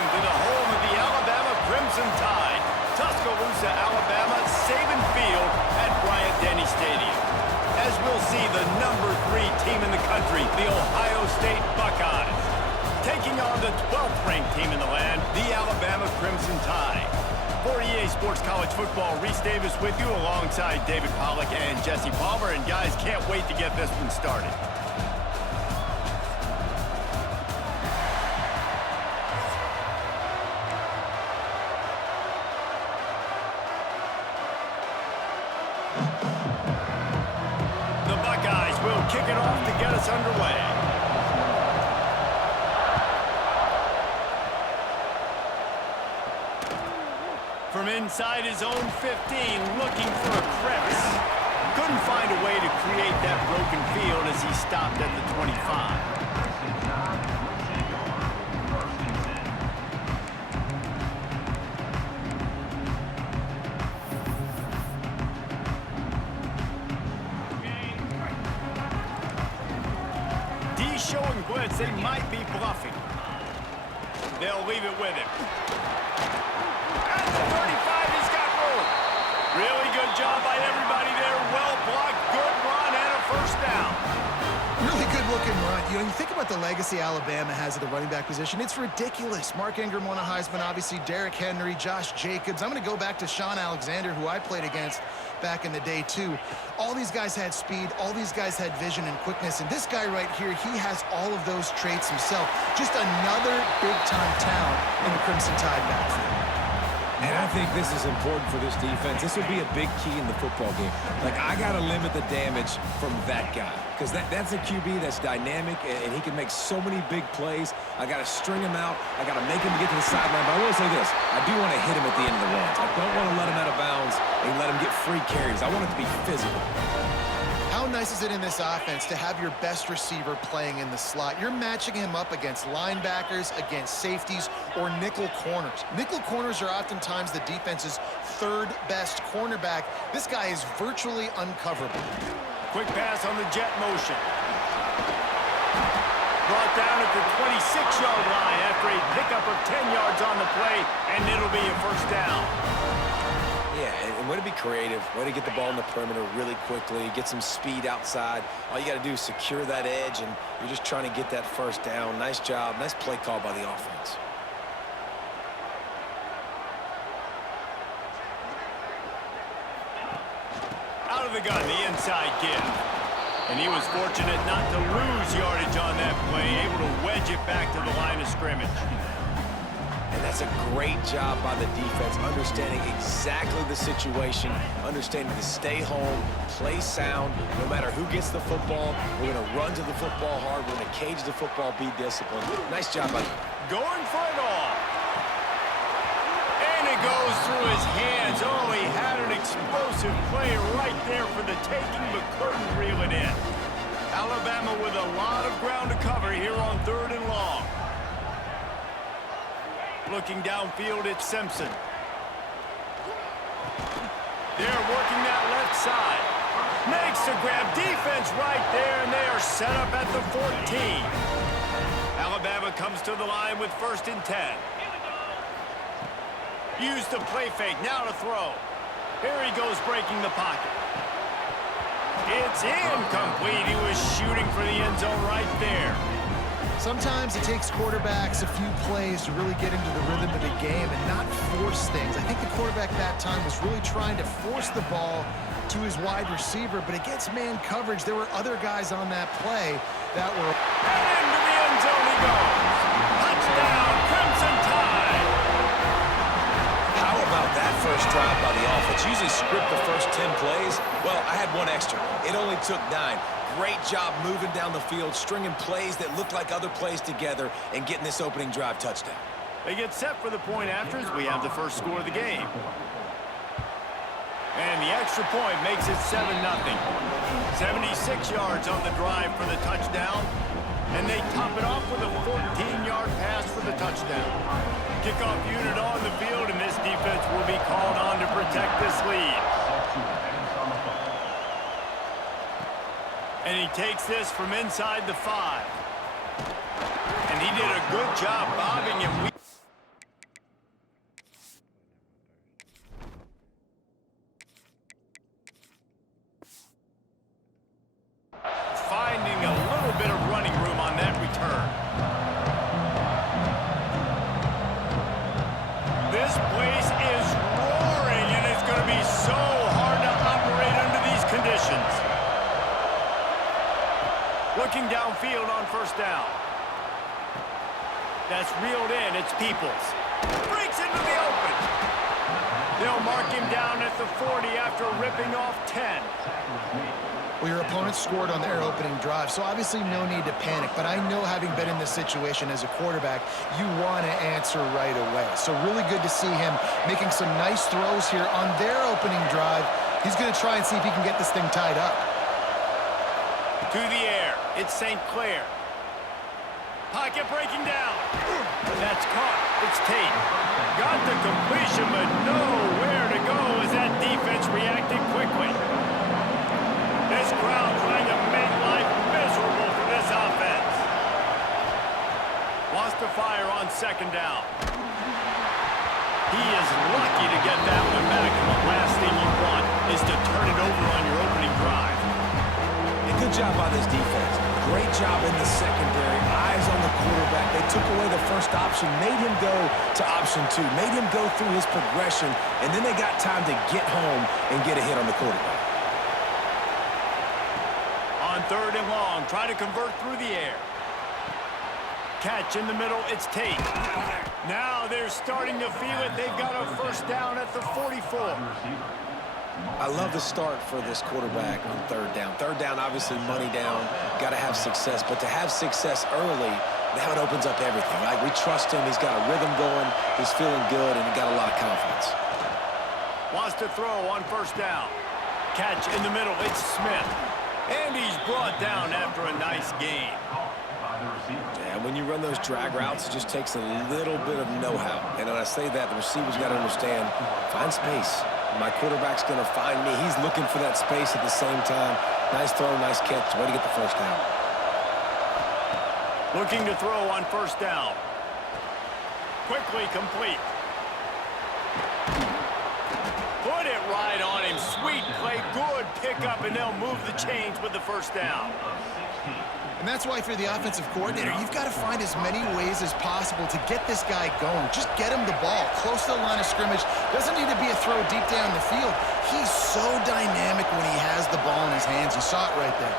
Welcome to the home of the Alabama Crimson Tide. Tuscaloosa, Alabama, Saban Field at Bryant-Denny Stadium. As we'll see, the #3 team in the country, the Ohio State Buckeyes, taking on the 12th ranked team in the land, the Alabama Crimson Tide. For EA Sports College Football, Reese Davis with you alongside David Pollack and Jesse Palmer. And guys, can't wait to get this one started. The Buckeyes will kick it off to get us underway. From inside his own 15, looking for a crevice. Couldn't find a way to create that broken field as he stopped at the 25. D's showing blitz, they might be bluffing. They'll leave it with him. At the 35, he's got room. Really good job by everybody there. Well blocked, good run, and a first down. Really good looking run. You think about the legacy Alabama has at the running back position. It's ridiculous. Mark Ingram won a Heisman, obviously Derrick Henry, Josh Jacobs. I'm going to go back to Sean Alexander, who I played against back in the day too. All these guys had speed, all these guys had vision and quickness, and this guy right here, he has all of those traits himself. Just another big-time talent in the Crimson Tide backfield. And I think this is important for this defense. This will be a big key in the football game. Like, I got to limit the damage from that guy because that's a QB that's dynamic, and he can make so many big plays. I got to string him out. I got to make him get to the sideline. But I will say this. I do want to hit him at the end of the runs. I don't want to let him out of bounds and let him get free carries. I want it to be physical. How nice is it in this offense to have your best receiver playing in the slot? You're matching him up against linebackers, against safeties, or nickel corners. Nickel corners are oftentimes the defense's third best cornerback. This guy is virtually uncoverable. Quick pass on the jet motion. Brought down at the 26-yard line after a pickup of 10 yards on the play, and it'll be a first down. Yeah, and way to be creative, way to get the ball in the perimeter really quickly, get some speed outside. All you got to do is secure that edge, and you're just trying to get that first down. Nice job, nice play call by the offense. Out of the gun, the inside give. And he was fortunate not to lose yardage on that play, able to wedge it back to the line of scrimmage. And that's a great job by the defense, understanding exactly the situation, understanding to stay home, play sound. No matter who gets the football, we're going to run to the football hard. We're going to cage the football, be disciplined. Nice job by going for it all. And it goes through his hands. Oh, he had an explosive play right there for the taking, but couldn't reel it in. Alabama with a lot of ground to cover here on 3rd and long. Looking downfield, it's Simpson. They're working that left side. Makes the grab. Defense right there, and they are set up at the 14. Alabama comes to the line with 1st and 10. Use the play fake. Now to throw. Here he goes breaking the pocket. It's incomplete. He was shooting for the end zone right there. Sometimes it takes quarterbacks a few plays to really get into the rhythm of the game and not force things. I think the quarterback that time was really trying to force the ball to his wide receiver, but against man coverage, there were other guys on that play that were... And into the end zone he goes. Touchdown, Crimson Tide. How about that first drive by the offense? Usually script the first 10 plays. Well, I had one extra. It only took 9. Great job moving down the field, stringing plays that look like other plays together, and getting this opening drive touchdown. They get set for the point afters. We have the first score of the game. And the extra point makes it 7-0. 76 yards on the drive for the touchdown. And they top it off with a 14-yard pass for the touchdown. Kickoff unit on the field, and this defense will be called on to protect this lead. And he takes this from inside the 5. And he did a good job bobbing and Looking downfield on first down. That's reeled in. It's Peoples. Breaks into the open. They'll mark him down at the 40 after ripping off 10. Well, your opponent scored on their opening drive, so obviously no need to panic. But I know, having been in this situation as a quarterback, you want to answer right away. So really good to see him making some nice throws here on their opening drive. He's going to try and see if he can get this thing tied up. To the air. It's St. Clair. Pocket breaking down. That's caught. It's Tate. Got the completion, but nowhere to go as that defense reacted quickly. This crowd trying to make life miserable for this offense. Wants to fire on second down. He is lucky to get that one back, and the last thing you want is to turn it over on your opening drive. And good job by this defense. Great job in the secondary. Eyes on the quarterback. They took away the first option, made him go to option 2, made him go through his progression, and then they got time to get home and get a hit on the quarterback. On third and long, try to convert through the air. Catch in the middle, it's Tate. Now they're starting to feel it. They've got a first down at the 44. I love the start for this quarterback on third down. Third down, obviously money down, got to have success. But to have success early, now it opens up everything. Right? We trust him. He's got a rhythm going. He's feeling good, and he got a lot of confidence. Wants to throw on first down. Catch in the middle, it's Smith. And he's brought down after a nice gain. Yeah, when you run those drag routes, it just takes a little bit of know-how. And when I say that, the receiver's got to understand, find space. My quarterback's going to find me. He's looking for that space at the same time. Nice throw, nice catch. Way to get the first down. Looking to throw on first down. Quickly complete. Put it right on him. Sweet play. Good pickup, and they'll move the chains with the first down. And that's why, for the offensive coordinator, you've got to find as many ways as possible to get this guy going. Just get him the ball close to the line of scrimmage. Doesn't need to be a throw deep down the field. He's so dynamic when he has the ball in his hands. You saw it right there.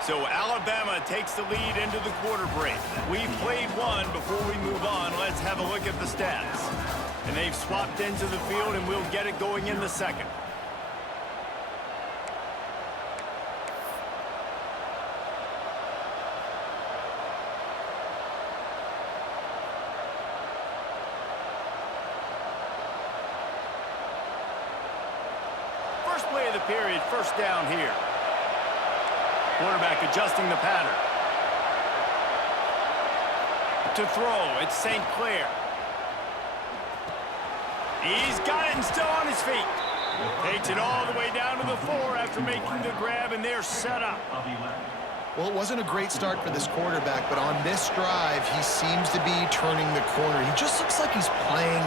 So Alabama takes the lead into the quarter break. We've played one. Before we move on, let's have a look at the stats. And they've swapped into the field, and we'll get it going in the second. First play of the period, first down here. Quarterback adjusting the pattern. To throw, it's St. Clair. He's got it and still on his feet. Takes it all the way down to the 4 after making the grab, and they're set up. Well, it wasn't a great start for this quarterback, but on this drive, he seems to be turning the corner. He just looks like he's playing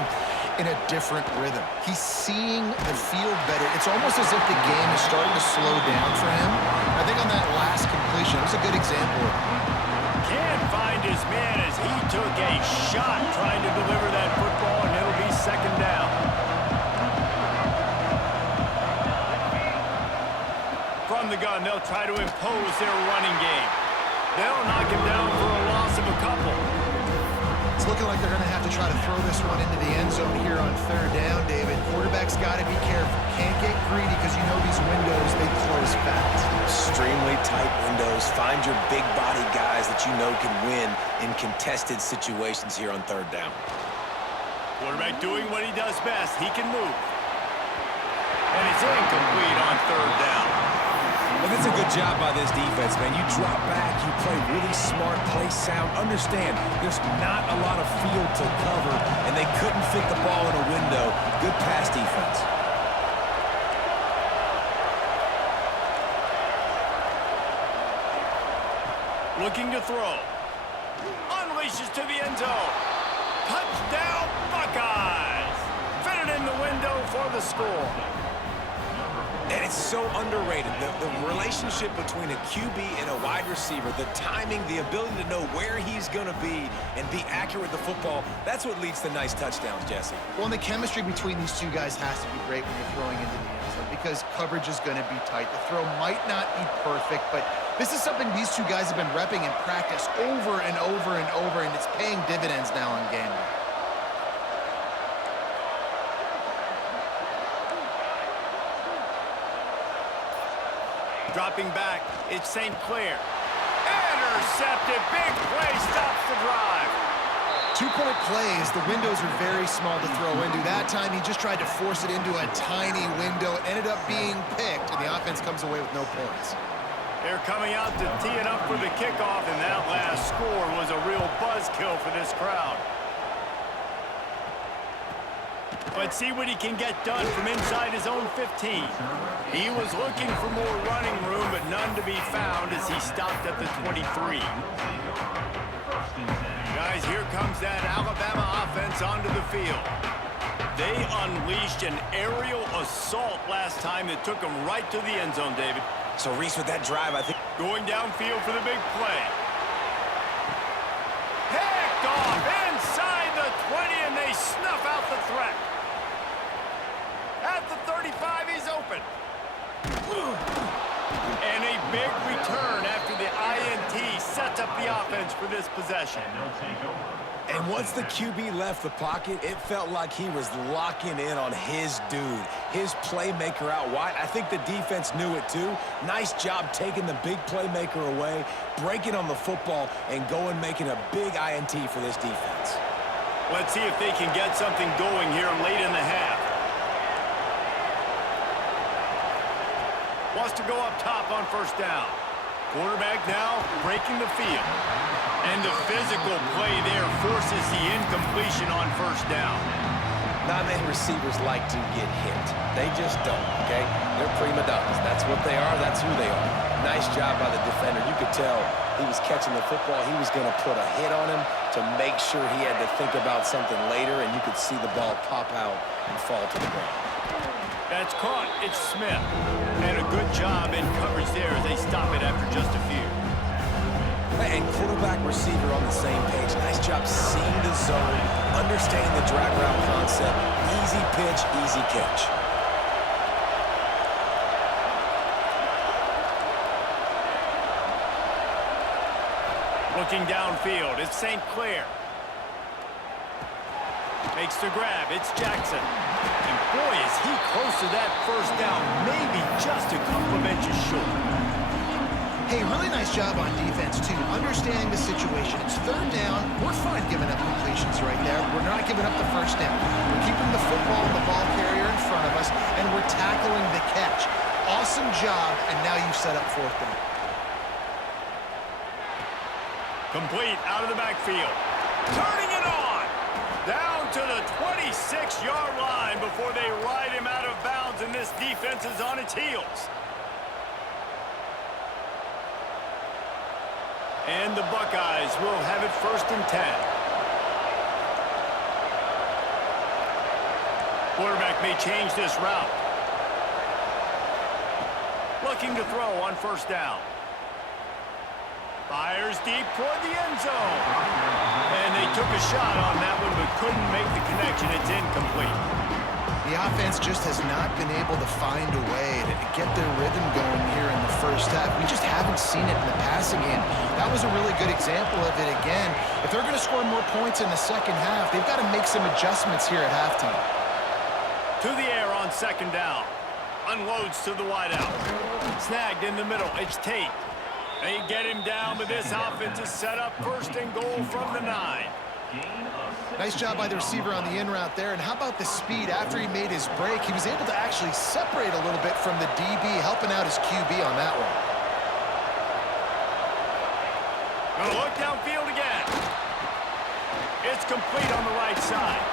in a different rhythm. He's seeing the field better. It's almost as if the game is starting to slow down for him. I think on that last completion, it was a good example. Can't find his man as he took a shot trying to deliver that football, and it'll be second down. From the gun, they'll try to impose their running game. They'll knock him down for a loss of a couple. It's looking like they're going to have to try to throw this one into the end zone here on third down, David. Quarterback's got to be careful. Can't get greedy because you know these windows, they close fast. Extremely tight windows. Find your big body guys that you know can win in contested situations here on third down. Quarterback doing what he does best. He can move. And it's incomplete on third down. Well, that's a good job by this defense, man. You drop back, you play really smart, play sound. Understand, there's not a lot of field to cover, and they couldn't fit the ball in a window. Good pass defense. Looking to throw. Unleashes to the end zone. Touchdown, Buckeyes! Fitted in the window for the score. And it's so underrated. The relationship between a QB and a wide receiver, the timing, the ability to know where he's going to be and be accurate with the football, that's what leads to nice touchdowns, Jesse. Well, and the chemistry between these two guys has to be great when you're throwing into the end zone because coverage is going to be tight. The throw might not be perfect, but This is something these two guys have been repping in practice over and over and over, and it's paying dividends now on game day. Dropping back, it's St. Clair. Intercepted, big play, stops the drive. 2-point plays, the windows are very small to throw into. That time he just tried to force it into a tiny window. It ended up being picked, and the offense comes away with no points. They're coming out to tee it up for the kickoff, and that last score was a real buzzkill for this crowd. Let's see what he can get done from inside his own 15. He was looking for more running room, but none to be found as he stopped at the 23. Guys, here comes that Alabama offense onto the field. They unleashed an aerial assault last time that took them right to the end zone, David. So, Reese, with that drive, I think... Going downfield for the big play. Picked off inside the 20, and they snuff out the threat. At the 35, he's open. And a big return after the INT sets up the offense for this possession. And once the QB left the pocket, it felt like he was locking in on his dude, his playmaker out wide. I think the defense knew it too. Nice job taking the big playmaker away, breaking on the football, and going making a big INT for this defense. Let's see if they can get something going here late in the half. Wants to go up top on first down. Quarterback now breaking the field. And the physical play there forces the incompletion on first down. Not many receivers like to get hit. They just don't, okay? They're prima donnas. That's what they are. That's who they are. Nice job by the defender. You could tell he was catching the football. He was going to put a hit on him to make sure he had to think about something later, and you could see the ball pop out and fall to the ground. That's caught. It's Smith. And a good job in coverage there as they stop it after just a few. And quarterback receiver on the same page. Nice job seeing the zone, understanding the drag route concept. Easy pitch, easy catch. Looking downfield, it's St. Clair. Makes the grab, it's Jackson. And boy, is he close to that first down, maybe just a couple of inches short. Hey, really nice job on defense, too, understanding the situation. It's third down. We're fine giving up completions right there. We're not giving up the first down. We're keeping the football and the ball carrier in front of us, and we're tackling the catch. Awesome job, and now you set up fourth down. Complete out of the backfield. Turning it on. Down to the 26-yard line before they ride him out of bounds, and this defense is on its heels. And the Buckeyes will have it 1st and 10. Quarterback may change this route. Looking to throw on first down. Fires deep toward the end zone. And they took a shot on that one but couldn't make the connection. It's incomplete. The offense just has not been able to find a way to get their rhythm going here in the first half. We just haven't seen it in the passing game. That was a really good example of it again. If they're going to score more points in the second half, they've got to make some adjustments here at halftime. To the air on second down. Unloads to the wideout. Snagged in the middle. It's Tate. They get him down, but this offense is set up 1st and goal from the 9. Nice job by the receiver on the in route there. And how about the speed after he made his break? He was able to actually separate a little bit from the DB, helping out his QB on that one. Gonna look downfield again. It's complete on the right side.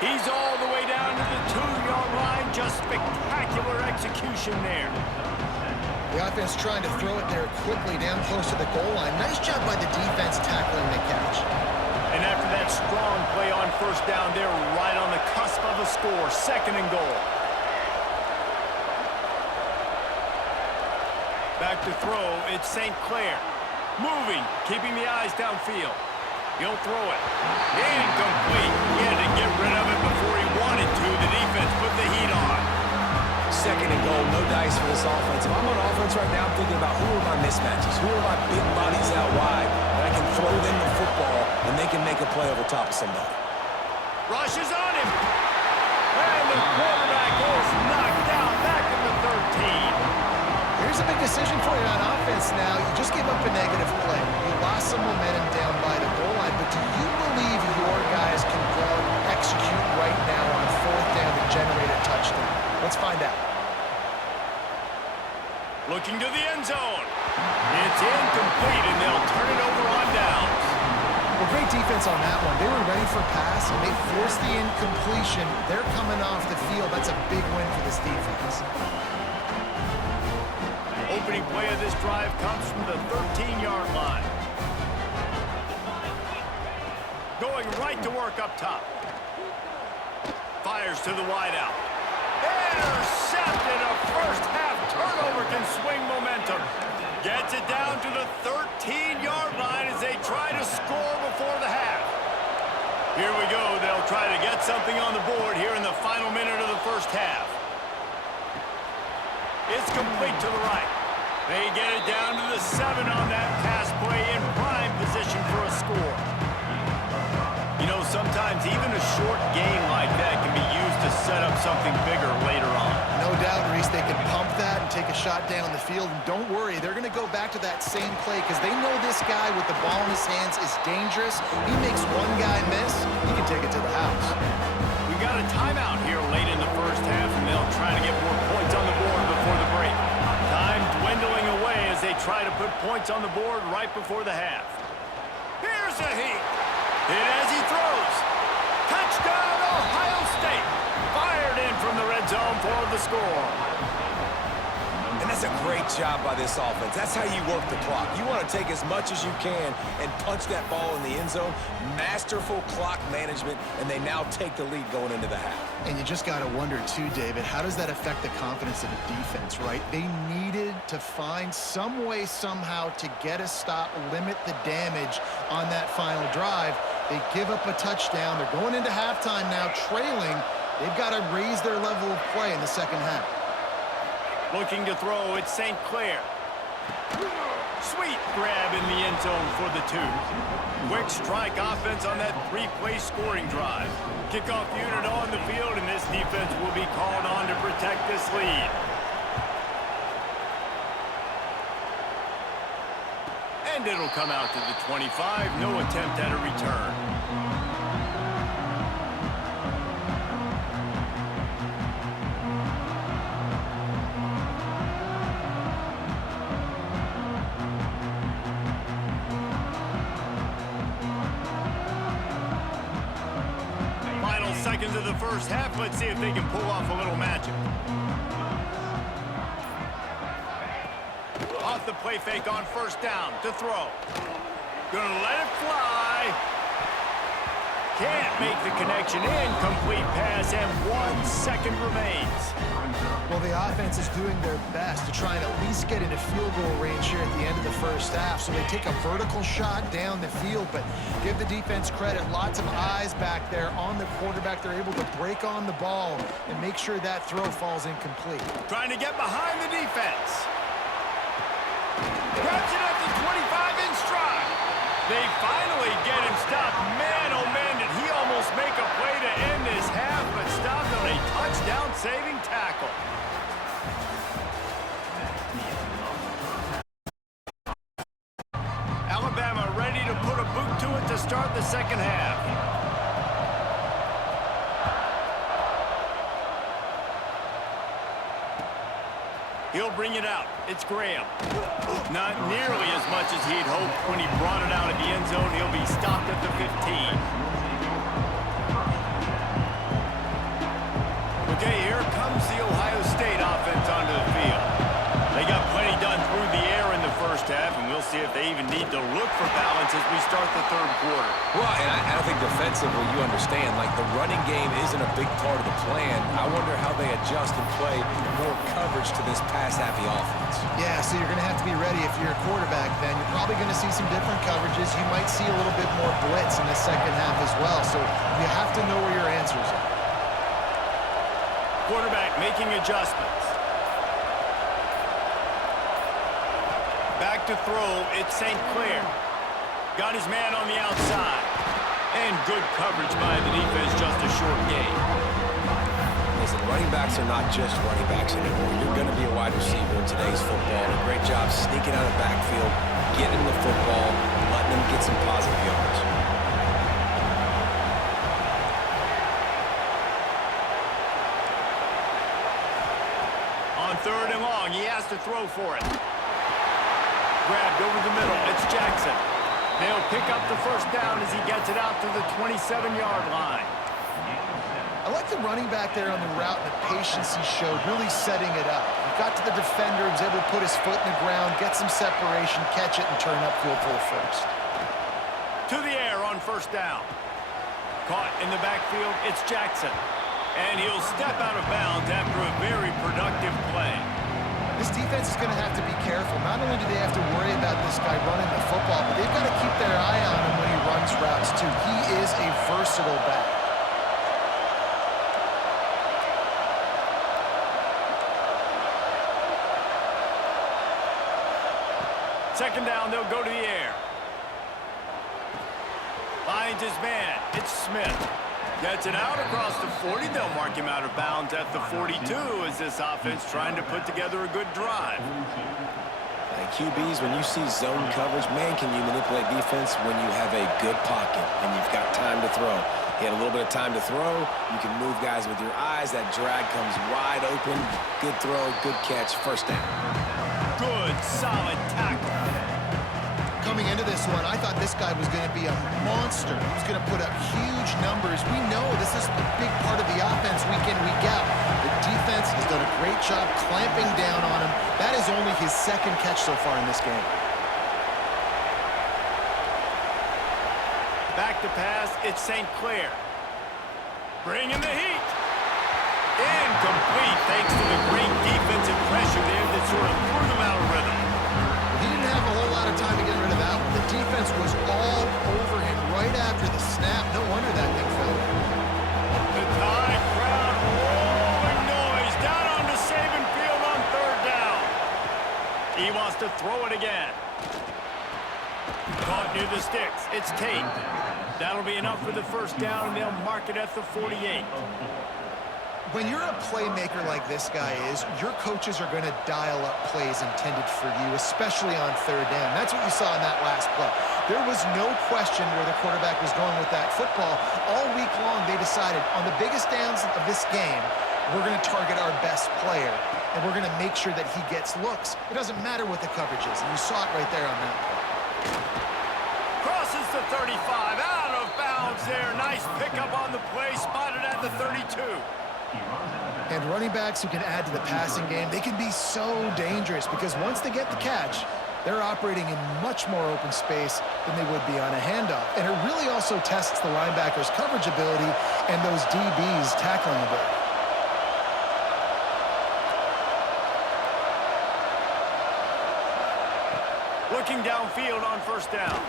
He's all the way down to the 2-yard line. Just spectacular execution there. The offense trying to throw it there quickly down close to the goal line. Nice job by the defense tackling the catch. And after that strong play on first down, they're right on the cusp of a score. 2nd and goal. Back to throw, it's St. Clair. Moving, keeping the eyes downfield. He'll throw it. Incomplete. He had to get rid of it before he wanted to. The defense put the heat on. Second and goal, no dice for this offense. If I'm on offense right now, I'm thinking about who are my mismatches, who are my big bodies out wide, and I can throw them the football, and they can make a play over top of somebody. Rushes on him. And the quarterback is knocked down back at the 13. Here's a big decision for you on offense now. You just gave up a negative play. You lost some momentum down by the goal line, but do you believe your guys can go and execute right now on 4th down to generate a touchdown? Let's find out. Looking to the end zone. It's incomplete, and they'll turn it over on downs. Well, great defense on that one. They were ready for pass, and they forced the incompletion. They're coming off the field. That's a big win for this defense. Opening play of this drive comes from the 13-yard line. Going right to work up top. Fires to the wideout. Intercepted. A first-half turnover can swing momentum. Gets it down to the 13-yard line as they try to score before the half. Here we go. They'll try to get something on the board here in the final minute of the first half. It's complete to the right. They get it down to the 7 on that pass play in prime position for a score. You know, sometimes even a short game like that can be used to set up something bigger later on. No doubt, Reese, they can pump that and take a shot down the field. And don't worry, they're going to go back to that same play because they know this guy with the ball in his hands is dangerous. He makes one guy miss, he can take it to the house. We got a timeout here late in the first half, and they'll try to get more points on the board before the break. Time dwindling away as they try to put points on the board right before the half. Here's a heat. Hit as he throws. Touchdown, Ohio State. Fired in from the red zone for the score. And that's a great job by this offense. That's how you work the clock. You want to take as much as you can and punch that ball in the end zone. Masterful clock management, and they now take the lead going into the half. And you just got to wonder, too, David, how does that affect the confidence of the defense, right? They needed to find some way somehow to get a stop, limit the damage on that final drive. They give up a touchdown. They're going into halftime now, trailing. They've got to raise their level of play in the second half. Looking to throw, it's St. Clair. Sweet grab in the end zone for the 2. Quick strike offense on that 3-play scoring drive. Kickoff unit on the field, and this defense will be called on to protect this lead. And it'll come out to the 25. No attempt at a return. Final seconds of the first half. Let's see if they can pull off a little magic. Off the play fake on first down to throw. Gonna let it fly. Can't make the connection. Incomplete pass, and 1 second remains. Well, the offense is doing their best to try and at least get into field goal range here at the end of the first half. So they take a vertical shot down the field, but give the defense credit. Lots of eyes back there on the quarterback. They're able to break on the ball and make sure that throw falls incomplete. Trying to get behind the defense. Grabs it at the 25 in stride. They finally get him stopped. Man, oh man, did he almost make a play to end this half, but stopped on a touchdown-saving tackle. Alabama ready to put a boot to it to start the second half. He'll bring it out. It's Graham. Not nearly as much as he'd hoped when he brought it out at the end zone. He'll be stopped at the 15. Okay, here comes the Ohio State offense onto the field. They got plenty done through the air in the first half, and we'll see if they even need to look for balance as we start the third quarter. Well, and I think defensively, you understand, like the running game isn't a big part of the plan. I wonder how they adjust and play more coverage to this pass-happy offense. Yeah, so you're going to have to be ready if you're a quarterback then. You're probably going to see some different coverages. You might see a little bit more blitz in the second half as well. So you have to know where your answers are. Quarterback making adjustments. Back to throw, it's St. Clair. Got his man on the outside. And good coverage by the defense, just a short gain. Listen, running backs are not just running backs anymore. You're going to be a wide receiver in today's football. A great job sneaking out of the backfield, getting the football, letting them get some positive yards. On 3rd and long, he has to throw for it. Grabbed over the middle, it's Jackson. They'll pick up the first down as he gets it out to the 27-yard line. I like the running back there on the route and the patience he showed, really setting it up. He got to the defender, was able to put his foot in the ground, get some separation, catch it, and turn upfield for the first. To the air on 1st down. Caught in the backfield, it's Jackson. And he'll step out of bounds after a very productive play. This defense is going to have to be careful. Not only do they have to worry about this guy running the football, but they've got to keep their eye on him when he runs routes, too. He is a versatile back. Second down, they'll go to the air. Finds his man. It's Smith. Gets it out across the 40. They'll mark him out of bounds at the 42 as this offense trying to put together a good drive. QBs, when you see zone coverage, man, can you manipulate defense when you have a good pocket and you've got time to throw. He had a little bit of time to throw. You can move guys with your eyes. That drag comes wide open. Good throw, good catch, first down. Good, solid tackle. Coming into this one, I thought this guy was going to be a monster. He was going to put up huge numbers. We know this is a big part of the offense week in, week out. The defense has done a great job clamping down on him. That is only his 2nd catch so far in this game. Back to pass, it's St. Clair. Bringing the heat. Incomplete thanks to the great defensive pressure there that sort of threw them out of rhythm. He didn't have a whole lot of time to get rid of that one. The defense was all over him right after the snap. No wonder that thing fell. The Tide crowd rolling noise down onto Saban Field on 3rd down. He wants to throw it again. Caught near the sticks. It's Tate. That'll be enough for the first down, and they'll mark it at the 48. When you're a playmaker like this guy is, your coaches are going to dial up plays intended for you, especially on 3rd down. That's what you saw in that last play. There was no question where the quarterback was going with that football. All week long, they decided on the biggest downs of this game, we're going to target our best player, and we're going to make sure that he gets looks. It doesn't matter what the coverage is, and you saw it right there on that play. Crosses the 35, out of bounds there. Nice pickup on the play, spotted at the 32. And running backs who can add to the passing game, they can be so dangerous because once they get the catch, they're operating in much more open space than they would be on a handoff. And it really also tests the linebackers' coverage ability and those DBs' tackling ability. Looking downfield on 1st down.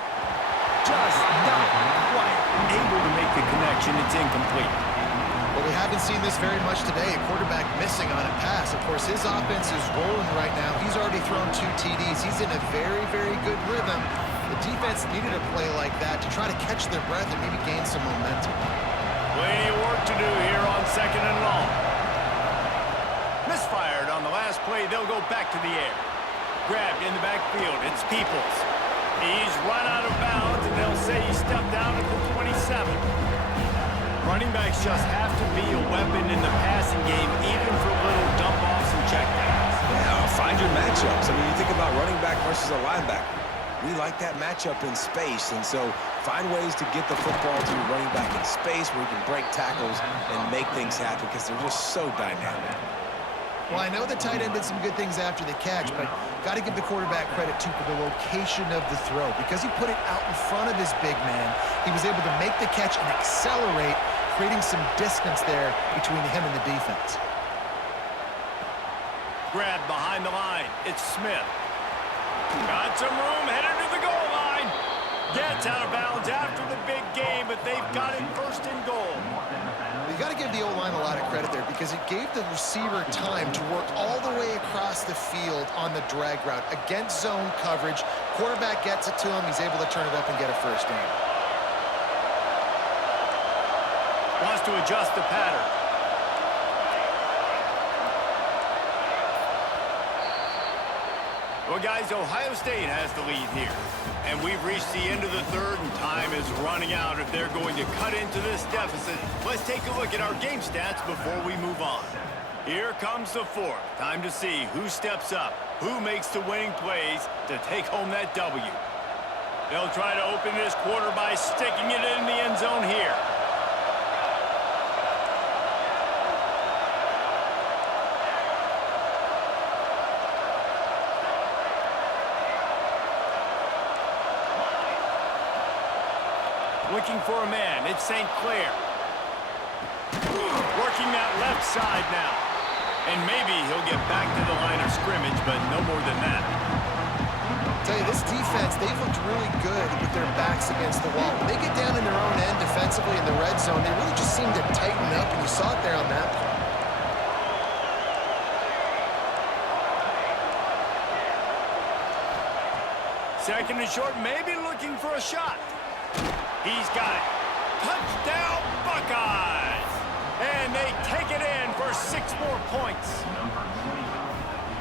Just not quite able to make the connection. It's incomplete. Well, we haven't seen this very much today. A quarterback missing on a pass. Of course, his offense is rolling right now. He's already thrown 2 TDs. He's in a very, very good rhythm. The defense needed a play like that to try to catch their breath and maybe gain some momentum. Plenty of work to do here on 2nd and long. Misfired on the last play. They'll go back to the air. Grabbed in the backfield. It's Peoples. He's run out of bounds, and they'll say he stepped down at the 27. Running backs just have to be a weapon in the passing game, even for little dump-offs and checkdowns. Yeah, find your matchups. I mean, you think about running back versus a linebacker. We like that matchup in space, and so find ways to get the football to your running back in space where you can break tackles and make things happen because they're just so dynamic. Well, I know the tight end did some good things after the catch, but got to give the quarterback credit, too, for the location of the throw. Because he put it out in front of his big man, he was able to make the catch and accelerate, creating some distance there between him and the defense. Grabbed behind the line. It's Smith. Got some room, headed to the goal line. Gets out of bounds after the big game, but they've got it 1st and goal. You got to give the O-line a lot of credit there because it gave the receiver time to work all the way across the field on the drag route against zone coverage. Quarterback gets it to him. He's able to turn it up and get a first down. Wants to adjust the pattern. Well, guys, Ohio State has the lead here. And we've reached the end of the third, and time is running out if they're going to cut into this deficit. Let's take a look at our game stats before we move on. Here comes the fourth. Time to see who steps up, who makes the winning plays to take home that W. They'll try to open this quarter by sticking it in the end zone here. Looking for a man, it's St. Clair. Working that left side now. And maybe he'll get back to the line of scrimmage, but no more than that. I'll tell you, this defense, they've looked really good with their backs against the wall. When they get down in their own end defensively in the red zone, they really just seem to tighten up, and you saw it there on that play. Second and short, maybe looking for a shot. He's got it. Touchdown, Buckeyes! And they take it in for 6 more points.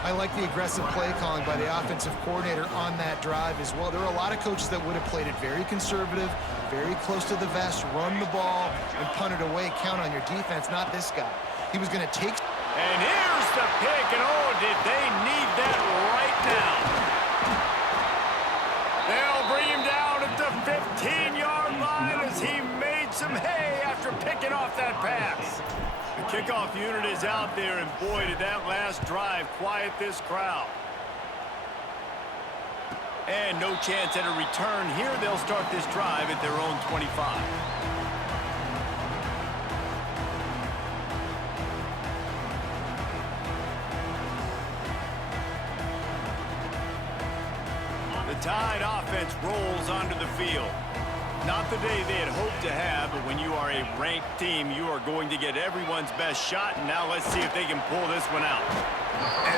I like the aggressive play calling by the offensive coordinator on that drive as well. There are a lot of coaches that would have played it very conservative, very close to the vest, run the ball, and punt it away. Count on your defense, not this guy. He was going to take... And here's the pick, and oh, did they need that right now. They'll bring him down at the 15-yard line as he made some hay after picking off that pass. The kickoff unit is out there, and boy, did that last drive quiet this crowd. And no chance at a return here. They'll start this drive at their own 25. The Tide offense rolls onto the field. Not the day they had hoped to have, but when you are a ranked team, you are going to get everyone's best shot, and now let's see if they can pull this one out.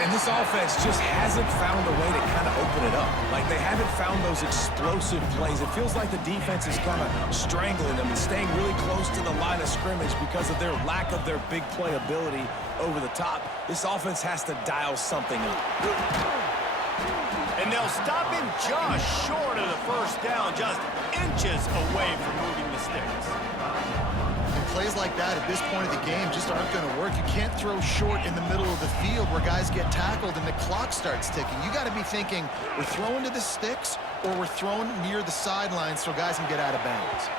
And this offense just hasn't found a way to kind of open it up. Like, they haven't found those explosive plays. It feels like the defense is kind of strangling them and staying really close to the line of scrimmage because of their lack of their big play ability over the top. This offense has to dial something up. And they'll stop him just short of the first down, just inches away from moving the sticks. And plays like that at this point of the game just aren't going to work. You can't throw short in the middle of the field where guys get tackled and the clock starts ticking. You got to be thinking we're throwing to the sticks or we're throwing near the sidelines so guys can get out of bounds.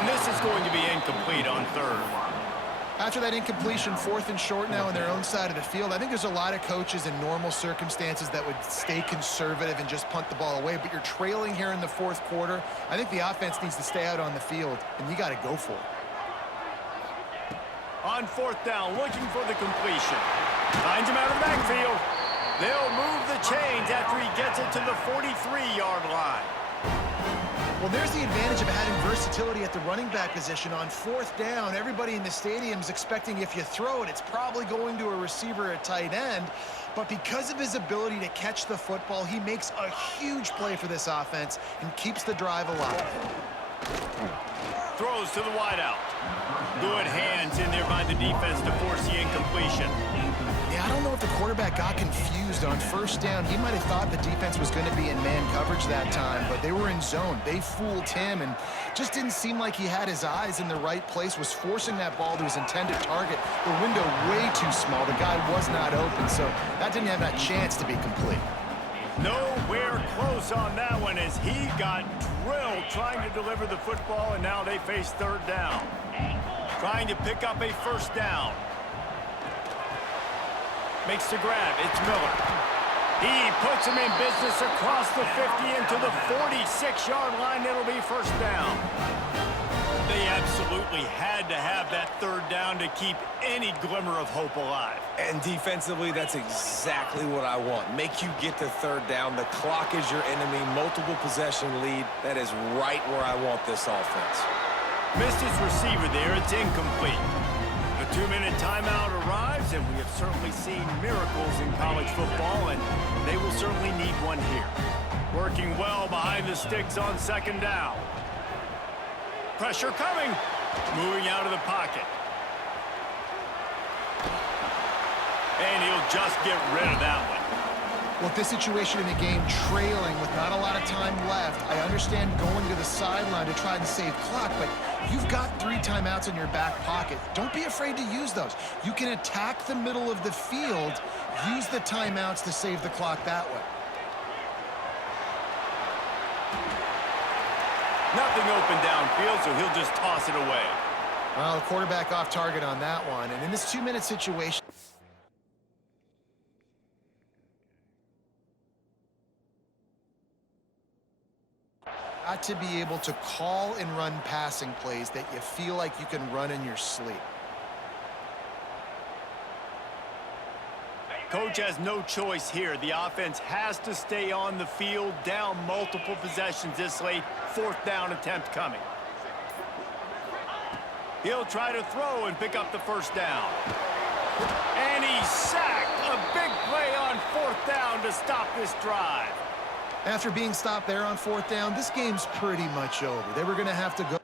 And this is going to be incomplete on third. After that incompletion, 4th and short now on their own side of the field, I think there's a lot of coaches in normal circumstances that would stay conservative and just punt the ball away, but you're trailing here in the 4th quarter. I think the offense needs to stay out on the field, and you got to go for it. On 4th down, looking for the completion. Finds him out of the backfield. They'll move the chains after he gets it to the 43-yard line. Well, there's the advantage of having versatility at the running back position. On 4th down, everybody in the stadium is expecting if you throw it, it's probably going to a receiver at tight end. But because of his ability to catch the football, he makes a huge play for this offense and keeps the drive alive. Throws to the wideout. Good hands in there by the defense to force the incompletion. Yeah, I don't know if the quarterback got confused on 1st down. He might have thought the defense was going to be in man coverage that time, but they were in zone. They fooled him and just didn't seem like he had his eyes in the right place, was forcing that ball to his intended target. The window way too small. The guy was not open, so that didn't have that chance to be complete. Nowhere close on that one as he got drilled trying to deliver the football, and now they face 3rd down. Trying to pick up a 1st down. Makes the grab. It's Miller. He puts him in business across the 50 into the 46-yard line. It'll be 1st down. They absolutely had to have that 3rd down to keep any glimmer of hope alive. And defensively, that's exactly what I want. Make you get to 3rd down. The clock is your enemy. Multiple possession lead. That is right where I want this offense. Missed his receiver there. It's incomplete. 2-minute timeout arrives, and we have certainly seen miracles in college football, and they will certainly need one here. Working well behind the sticks on second down. Pressure coming. Moving out of the pocket. And he'll just get rid of that one. Well, this situation in the game, trailing with not a lot of time left, I understand going to the sideline to try and save clock, but you've got 3 timeouts in your back pocket. Don't be afraid to use those. You can attack the middle of the field, use the timeouts to save the clock that way. Nothing open downfield, so he'll just toss it away. Well, the quarterback off target on that one, and in this 2-minute situation, got to be able to call and run passing plays that you feel like you can run in your sleep. Coach has no choice here. The offense has to stay on the field, down multiple possessions this late. 4th down attempt coming. He'll try to throw and pick up the first down. And he's sacked. A big play on 4th down to stop this drive. After being stopped there on 4th down, this game's pretty much over. They were going to have to go.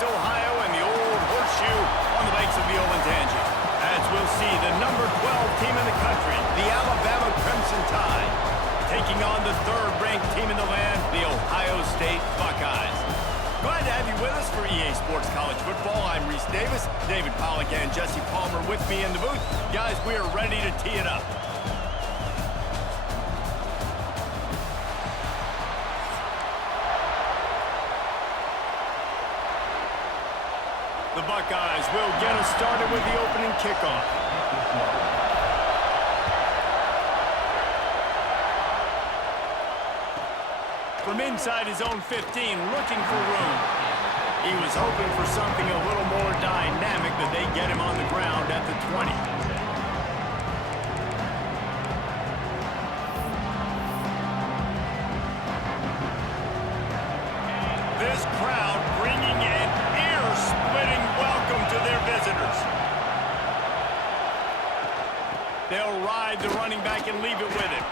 Ohio, and the old horseshoe on the banks of the Olentangy. As we'll see, the number 12 team in the country, the Alabama Crimson Tide, taking on the 3rd-ranked team in the land, the Ohio State Buckeyes. Glad to have you with us for EA Sports College Football. I'm Reese Davis, David Pollack and Jesse Palmer with me in the booth. Guys, we are ready to tee it up. The Buckeyes will get us started with the opening kickoff. From inside his own 15, looking for room. He was hoping for something a little more dynamic, but they get him on the ground at the 20. This crowd bringing an ear-splitting welcome to their visitors. They'll ride the running back and leave it with him.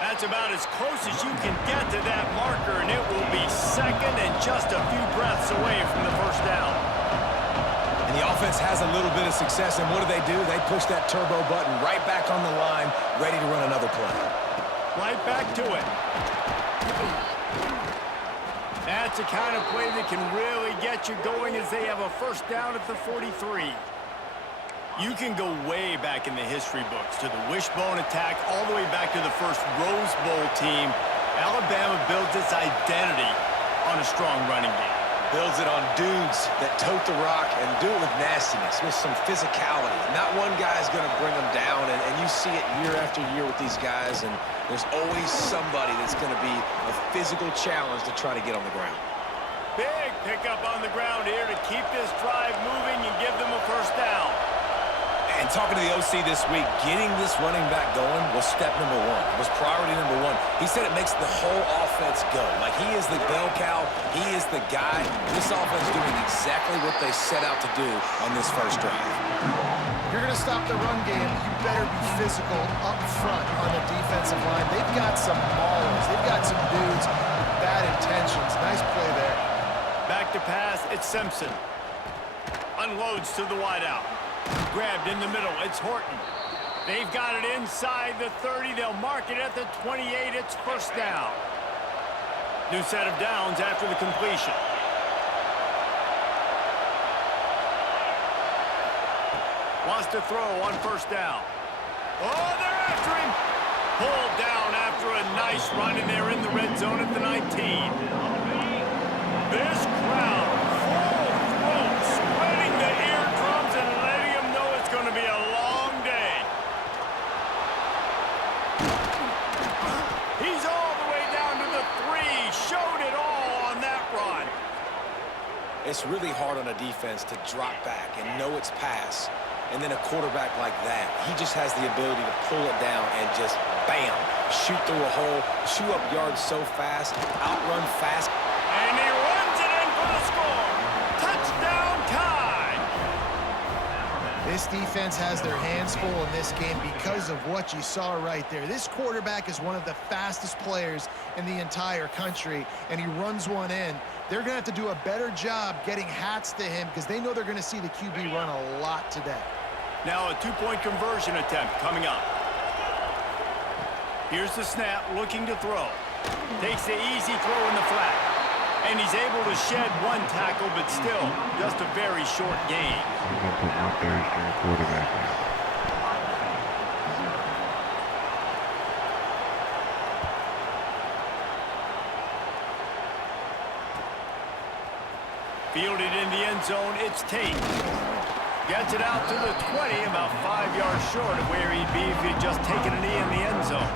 That's about as close as you can get to that marker, and it will be second and just a few breaths away from the first down. And the offense has a little bit of success, and what do? They push that turbo button right back on the line, ready to run another play. Right back to it. That's the kind of play that can really get you going as they have a first down at the 43. You can go way back in the history books to the wishbone attack all the way back to the first Rose Bowl team. Alabama builds its identity on a strong running game. Builds it on dudes that tote the rock and do it with nastiness, with some physicality. Not one guy is going to bring them down, and you see it year after year with these guys, and there's always somebody that's going to be a physical challenge to try to get on the ground. Big pickup on the ground here to keep this drive moving and give them a first down. And talking to the OC this week, getting this running back going was step number one. It was priority number one. He said it makes the whole offense go. Like, he is the bell cow. He is the guy. This offense doing exactly what they set out to do on this first drive. You're going to stop the run game, you better be physical up front on the defensive line. They've got some maulers. They've got some dudes with bad intentions. Nice play there. Back to pass, it's Simpson. Unloads to the wideout. Grabbed in the middle, it's Horton. They've got it inside the 30. They'll mark it at the 28. It's first down. New set of downs after the completion. Wants to throw on first down. Oh, they're after him. Pulled down after a nice run, and they're in the red zone at the 19. This crowd, full throat, spreading the eardrums and letting them know it's going to be a long day. He's all the way down to the 3. Showed it all on that run. It's really hard on a defense to drop back and know it's pass. And then a quarterback like that, he just has the ability to pull it down and just, bam, shoot through a hole, chew up yards so fast, outrun fast. And he runs it in for the score. Touchdown tie. This defense has their hands full in this game because of what you saw right there. This quarterback is one of the fastest players in the entire country, and he runs one in. They're going to have to do a better job getting hats to him because they know they're going to see the QB run a lot today. Now a two-point conversion attempt coming up. Here's the snap, looking to throw. Takes the easy throw in the flat. And he's able to shed one tackle, but still just a very short gain. I'm going to put my third string quarterback in. Fielded in the end zone, it's Tate. Gets it out to the 20, about 5 yards short of where he'd be if he'd just taken a knee in the end zone.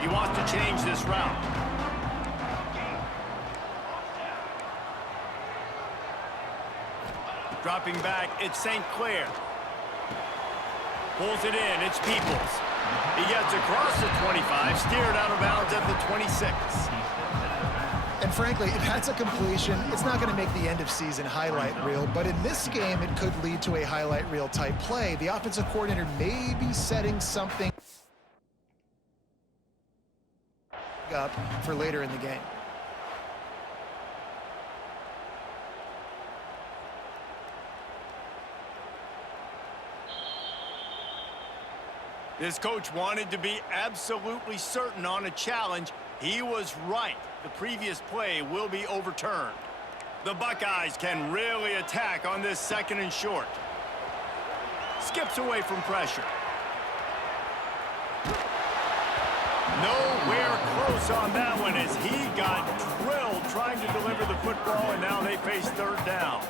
He wants to change this route. Dropping back, it's St. Clair. Pulls it in, it's Peoples. He gets across the 25, steered out of bounds at the 26. And frankly, if that's a completion, it's not going to make the end-of-season highlight reel. But in this game, it could lead to a highlight reel type play. The offensive coordinator may be setting something up for later in the game. This coach wanted to be absolutely certain on a challenge. He was right. The previous play will be overturned. The Buckeyes can really attack on this second and short. Skips away from pressure. Nowhere close on that one as he got drilled trying to deliver the football, and now they face third down.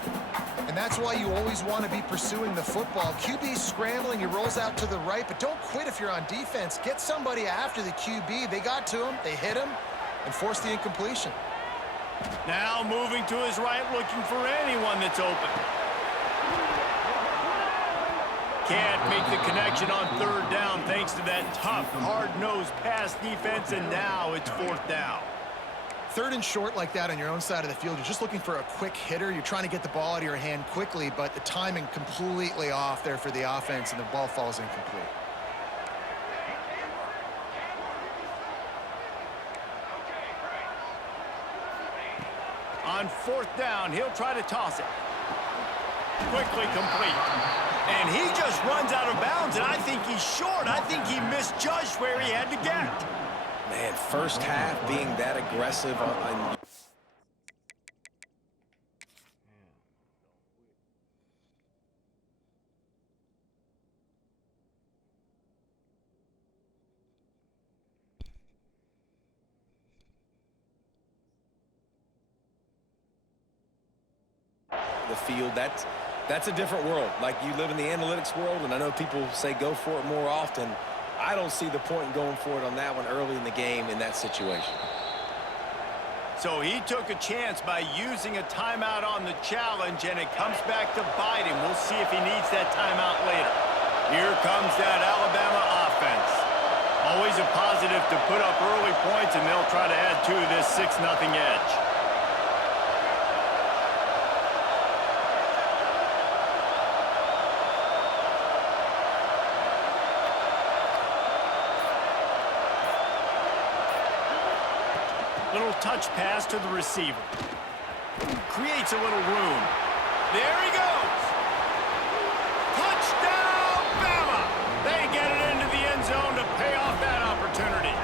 And that's why you always want to be pursuing the football. QB's scrambling, he rolls out to the right, but don't quit if you're on defense. Get somebody after the QB. They got to him, they hit him, and forced the incompletion. Now moving to his right, looking for anyone that's open. Can't make the connection on third down thanks to that tough, hard-nosed pass defense, and now it's fourth down. Third and short like that on your own side of the field, you're just looking for a quick hitter. You're trying to get the ball out of your hand quickly, but the timing completely off there for the offense, and the ball falls incomplete. On fourth down, he'll try to toss it. Quickly complete. And he just runs out of bounds, and I think he's short. I think he misjudged where he had to get. Man, first half being that aggressive on the field. That's a different world. Like, you live in the analytics world, and I know people say go for it more often. I don't see the point in going for it on that one early in the game in that situation. So he took a chance by using a timeout on the challenge, and it comes back to bite him. We'll see if he needs that timeout later. Here comes that Alabama offense. Always a positive to put up early points, and they'll try to add to this 6-0 edge. Little touch pass to the receiver. Creates a little room. There he goes. Touchdown, Bama! They get it into the end zone to pay off that opportunity.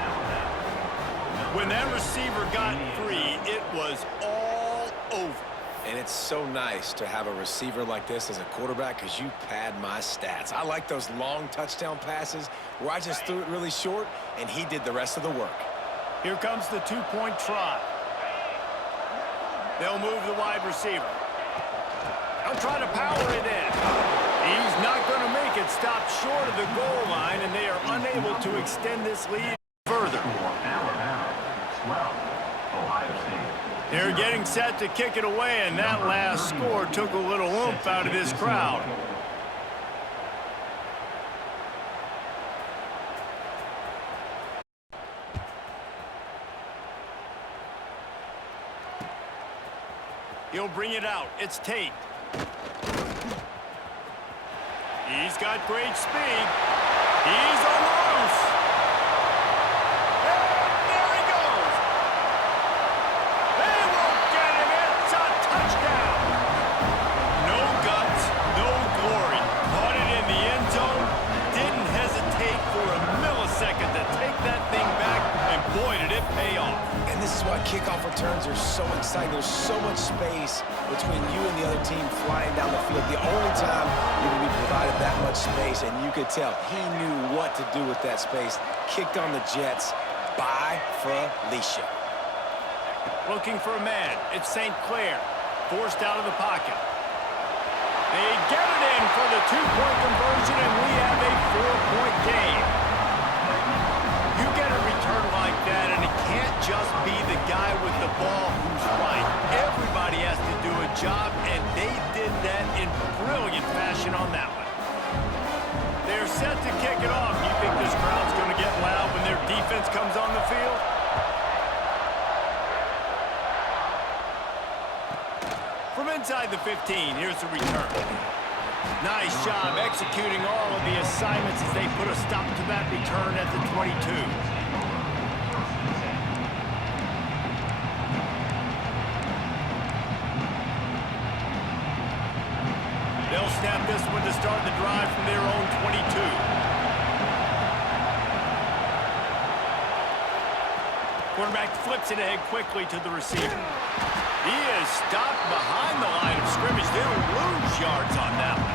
When that receiver got free, it was all over. And it's so nice to have a receiver like this as a quarterback because you pad my stats. I like those long touchdown passes where I just threw it really short, and he did the rest of the work. Here comes the two-point try. They'll move the wide receiver. They'll try to power it in. He's not going to make it. Stop short of the goal line, and they are unable to extend this lead further. They're getting set to kick it away, and that last score took a little oomph out of this crowd. He'll bring it out. It's Tate. He's got great speed. He's on the loose. And there he goes. They won't get him. It's a touchdown. No guts, no glory. Caught it in the end zone. Didn't hesitate for a millisecond to take that thing back. And boy, did it pay off. And this is why kickoff returns are so exciting. There's so much space between you and the other team flying down the field. The only time you're going to be provided that much space, and you could tell he knew what to do with that space. Kicked on the Jets by Felicia. Looking for a man. It's St. Clair. Forced out of the pocket. They get it in for the two-point conversion, and we have a 4-point game. You get a return like that, and it can't just be the guy with the ball who's right. Everybody has to do a job, and they did that in brilliant fashion on that one. They're set to kick it off. You think this crowd's going to get loud when their defense comes on the field? From inside the 15, here's the return. Nice job executing all of the assignments as they put a stop to that return at the 22. They'll snap this one to start the drive from their own 22. Quarterback flips it ahead quickly to the receiver. He is stopped behind the line of scrimmage. They'll lose yards on that one.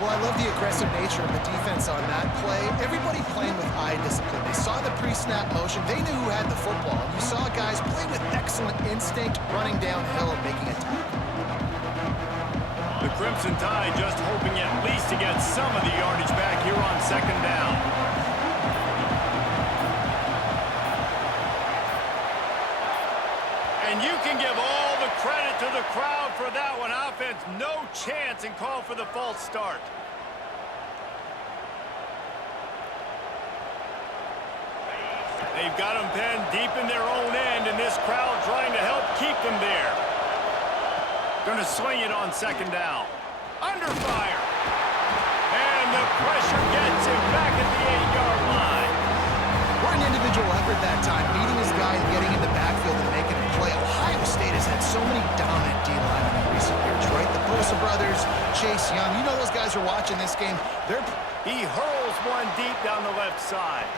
Well, I love the aggressive nature of the defense on that play. Everybody playing with eye discipline. They saw the pre-snap motion. They knew who had the football. You saw guys play with excellent instinct, running downhill and making a tackle. The Crimson Tide just hoping at least to get some of the yardage back here on second down. And you can give all the credit to the crowd for that one. Offense, no chance, and call for the false start. They've got them penned deep in their own end, and this crowd trying to help keep them there. Going to sling it on second down. Under fire. And the pressure gets him back at the 8-yard line. What an individual effort that time, beating his guy and getting in the backfield and making a play. Ohio State has had so many dominant D-linemen in recent years, right? The Bosa brothers, Chase Young. You know those guys are watching this game. He hurls one deep down the left side.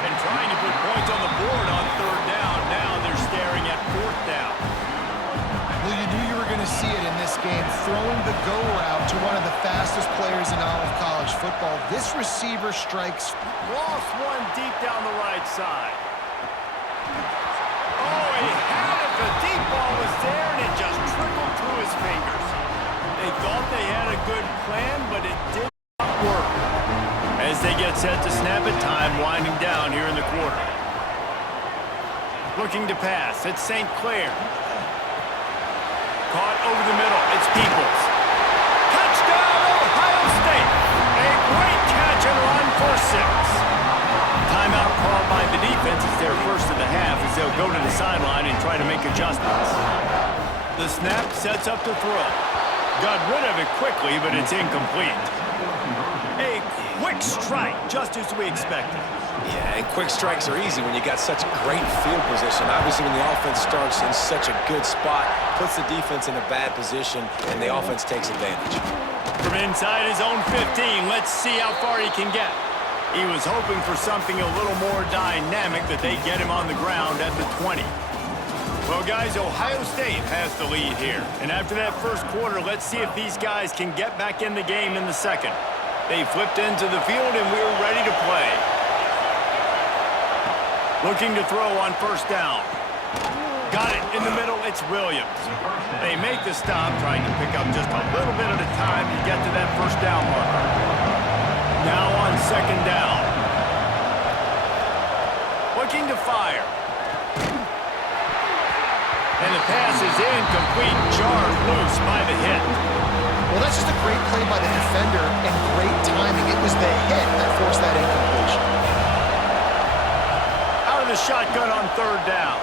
And trying to put points on the board on third down. Now they're staring at fourth down. Well, you knew you were going to see it in this game, throwing the go route to one of the fastest players in all of college football. This receiver strikes. Lost one deep down the right side. Oh, he had it. The deep ball was there, and it just trickled through his fingers. They thought they had a good plan, but it did not work. As they get set to snap it, time winding down here in the quarter. Looking to pass, it's St. Clair. Caught over the middle, it's Peoples. Touchdown, Ohio State! A great catch and run for 6. Timeout called by the defense. It's their first of the half as they'll go to the sideline and try to make adjustments. The snap sets up the throw. Got rid of it quickly, but it's incomplete. A quick strike, just as we expected. Yeah, and quick strikes are easy when you got such great field position. Obviously, when the offense starts in such a good spot, puts the defense in a bad position, and the offense takes advantage. From inside his own 15, let's see how far he can get. He was hoping for something a little more dynamic, that they get him on the ground at the 20. Well, guys, Ohio State has the lead here. And after that first quarter, let's see if these guys can get back in the game in the second. They flipped into the field, and we're ready to play. Looking to throw on first down. Got it in the middle, it's Williams. They make the stop, trying to pick up just a little bit at a time to get to that first down marker. Now on second down. Looking to fire. And the pass is incomplete, jarred loose by the hit. Well, that's just a great play by the defender and great timing. It was the hit that forced that incompletion. Out of the shotgun on third down.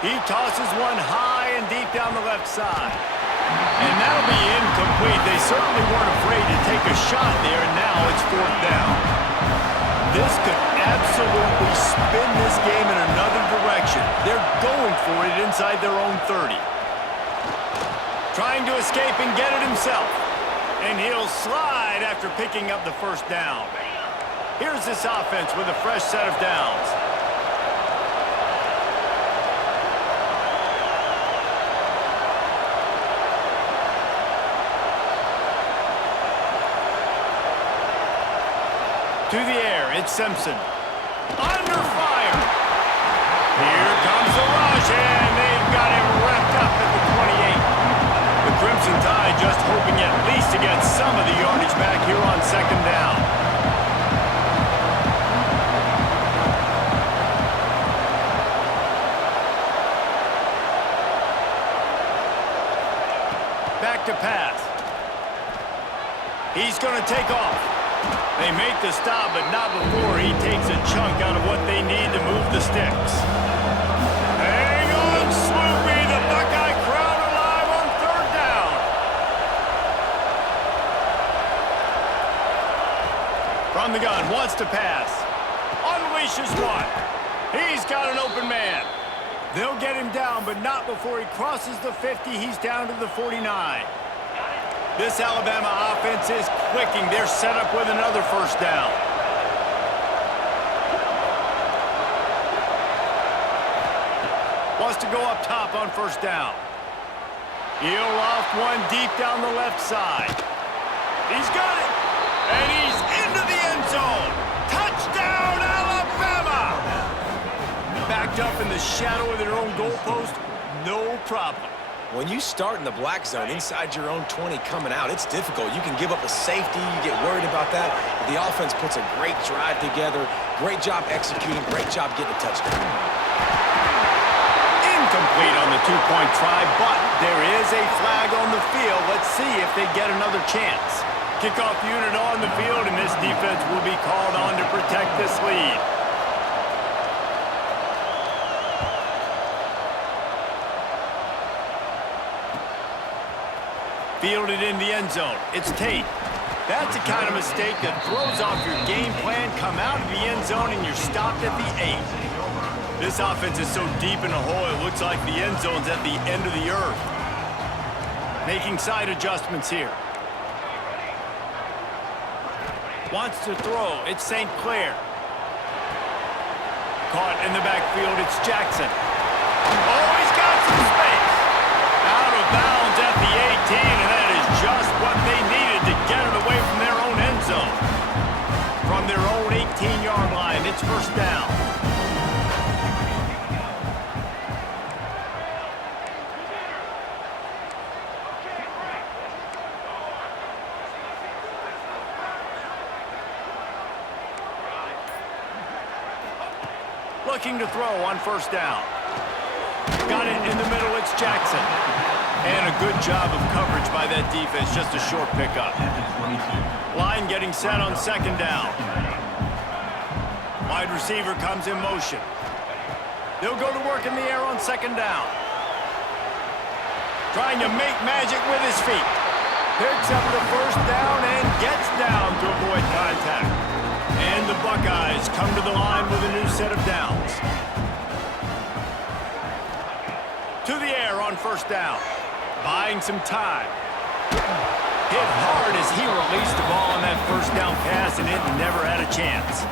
He tosses one high and deep down the left side. And that'll be incomplete. They certainly weren't afraid to take a shot there, and now it's fourth down. This could absolutely spin this game in another direction. They're going for it inside their own 30. Trying to escape and get it himself. And he'll slide after picking up the first down. Here's this offense with a fresh set of downs. To the air, it's Simpson. Under fire. Here comes the rush, and they've got him wrapped up at the 28. The Crimson Tide just hoping at least to get some of the yardage back here on second down. Back to pass. He's going to take off. They make the stop, but not before he takes a chunk out of what they need to move the sticks. Hang on, Sloopy, the Buckeye crowd alive on third down. From the gun, wants to pass. Unleashes one. He's got an open man. They'll get him down, but not before he crosses the 50. He's down to the 49. This Alabama offense is clicking. They're set up with another first down. Wants to go up top on first down. He'll loft one deep down the left side. He's got it. And he's into the end zone. Touchdown, Alabama! Backed up in the shadow of their own goalpost, no problem. When you start in the black zone inside your own 20 coming out, it's difficult. You can give up a safety. You get worried about that. But the offense puts a great drive together. Great job executing. Great job getting a touchdown. Incomplete on the two-point try, but there is a flag on the field. Let's see if they get another chance. Kickoff unit on the field, and this defense will be called on to protect this lead. Fielded in the end zone. It's Tate. That's the kind of mistake that throws off your game plan. Come out of the end zone and you're stopped at the 8. This offense is so deep in the hole, it looks like the end zone's at the end of the earth. Making side adjustments here. Wants to throw. It's St. Clair. Caught in the backfield. It's Jackson. Oh, he's got some space. Out of bounds at the 18, and that is just what they needed to get it away from their own end zone. From their own 18-yard line, it's first down. Looking to throw on first down. Got it in the middle, it's Jackson. And a good job of coverage by that defense, just a short pickup. Line getting set on second down. Wide receiver comes in motion. They'll go to work in the air on second down. Trying to make magic with his feet. Picks up the first down and gets down to avoid contact. And the Buckeyes come to the line with a new set of downs. To the air on first down. Buying some time. Hit hard as he released the ball on that first down pass, and it never had a chance.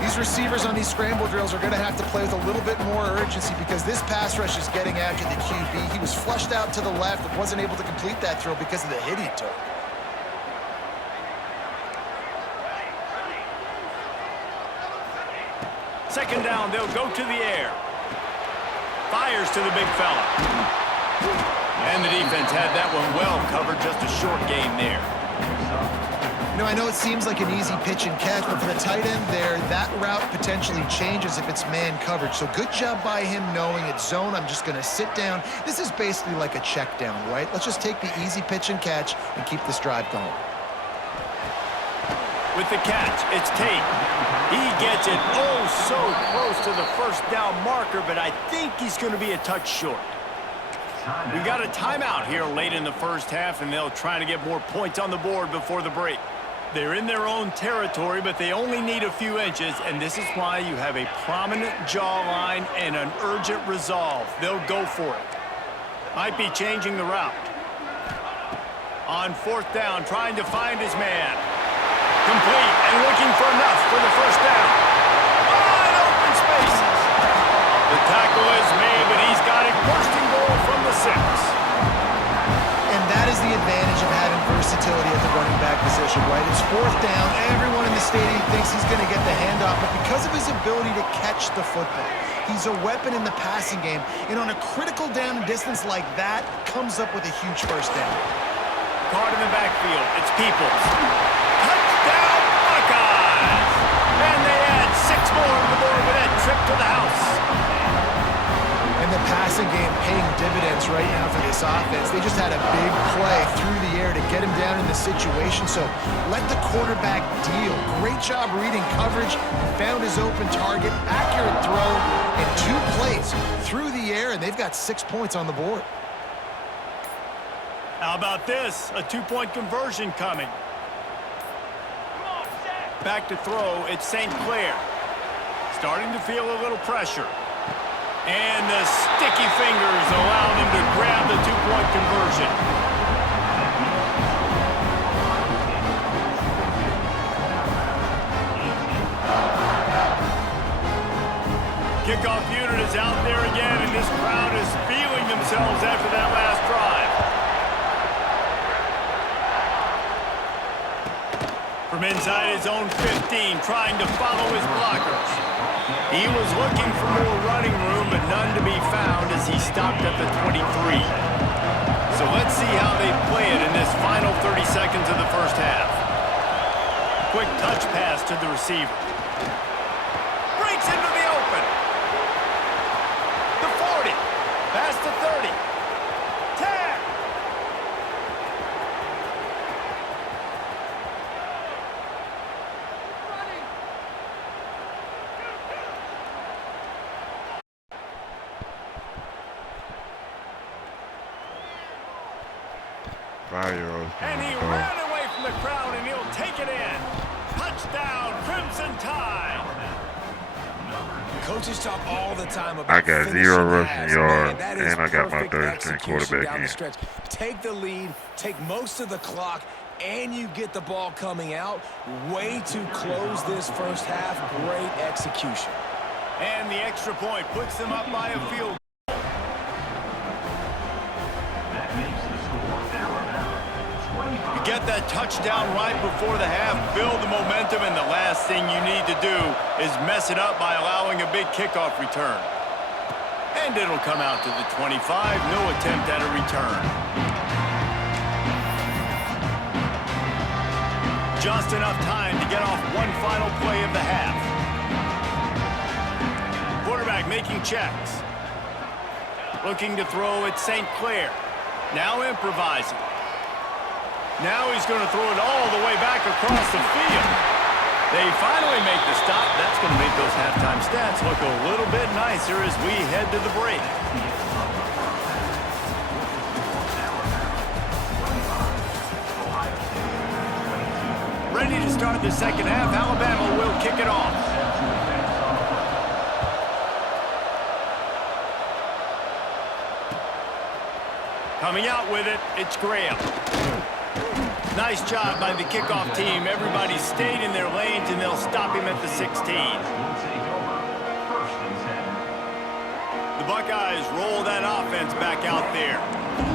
These receivers on these scramble drills are going to have to play with a little bit more urgency because this pass rush is getting after the QB. He was flushed out to the left but wasn't able to complete that throw because of the hit he took. Second down, they'll go to the air. Fires to the big fella. And the defense had that one well covered, just a short gain there. You know, I know it seems like an easy pitch and catch, but for the tight end there, that route potentially changes if it's man coverage. So good job by him knowing it's zone. I'm just going to sit down. This is basically like a check down, right? Let's just take the easy pitch and catch and keep this drive going. With the catch, it's Tate. He gets it oh so close to the first down marker, but I think he's going to be a touch short. We got a timeout here late in the first half, and they'll try to get more points on the board before the break. They're in their own territory, but they only need a few inches, and this is why you have a prominent jawline and an urgent resolve. They'll go for it. Might be changing the route. On fourth down, trying to find his man. Complete and looking for enough for the first down. Wide open spaces. The tackle is made, but he's got it first and goal from the 6. And that is the advantage of having versatility at the running back position, right? It's fourth down. Everyone in the stadium thinks he's going to get the handoff, but because of his ability to catch the football, he's a weapon in the passing game. And on a critical down and distance like that, comes up with a huge first down. Caught in the backfield. It's Peoples. Touchdown, Buckeyes! And they add 6 more on the board with that trip to the house. And the passing game paying dividends right now for this offense. They just had a big play through the air to get him down in the situation. So let the quarterback deal. Great job reading coverage. Found his open target. Accurate throw. And 2 plays through the air, and they've got 6 points on the board. How about this? A 2-point conversion coming. Back to throw, it's St. Clair. Starting to feel a little pressure. And the sticky fingers allow them to grab the 2-point conversion. Kickoff unit is out there again, and this crowd is feeling themselves after that last drive. From inside his own 15, trying to follow his blockers. He was looking for more running room, but none to be found as he stopped at the 23. So let's see how they play it in this final 30 seconds of the first half. Quick touch pass to the receiver. Breaks into the open. The 40. Past the 30. 10. And he ran away from the crowd, and he'll take it in. Touchdown, Crimson Tide. Coaches talk all the time about I got 0 rushing yards, that is and I got my perfect third string execution quarterback down the in. stretch. Take the lead, take most of the clock, and you get the ball coming out. Way to close this first half. Great execution. And the extra point puts them up by a field goal. You get that touchdown right before the half, build the momentum, and the last thing you need to do is mess it up by allowing a big kickoff return. And it'll come out to the 25, no attempt at a return. Just enough time to get off one final play of the half. quarterback making checks. Looking to throw at St. Clair. Now improvising. Now he's going to throw it all the way back across the field. They finally make the stop. That's going to make those halftime stats look a little bit nicer as we head to the break. Ready to start the second half. Alabama will kick it off. Coming out with it, it's Graham. Nice job by the kickoff team. Everybody stayed in their lanes, and they'll stop him at the 16. The Buckeyes roll that offense back out there.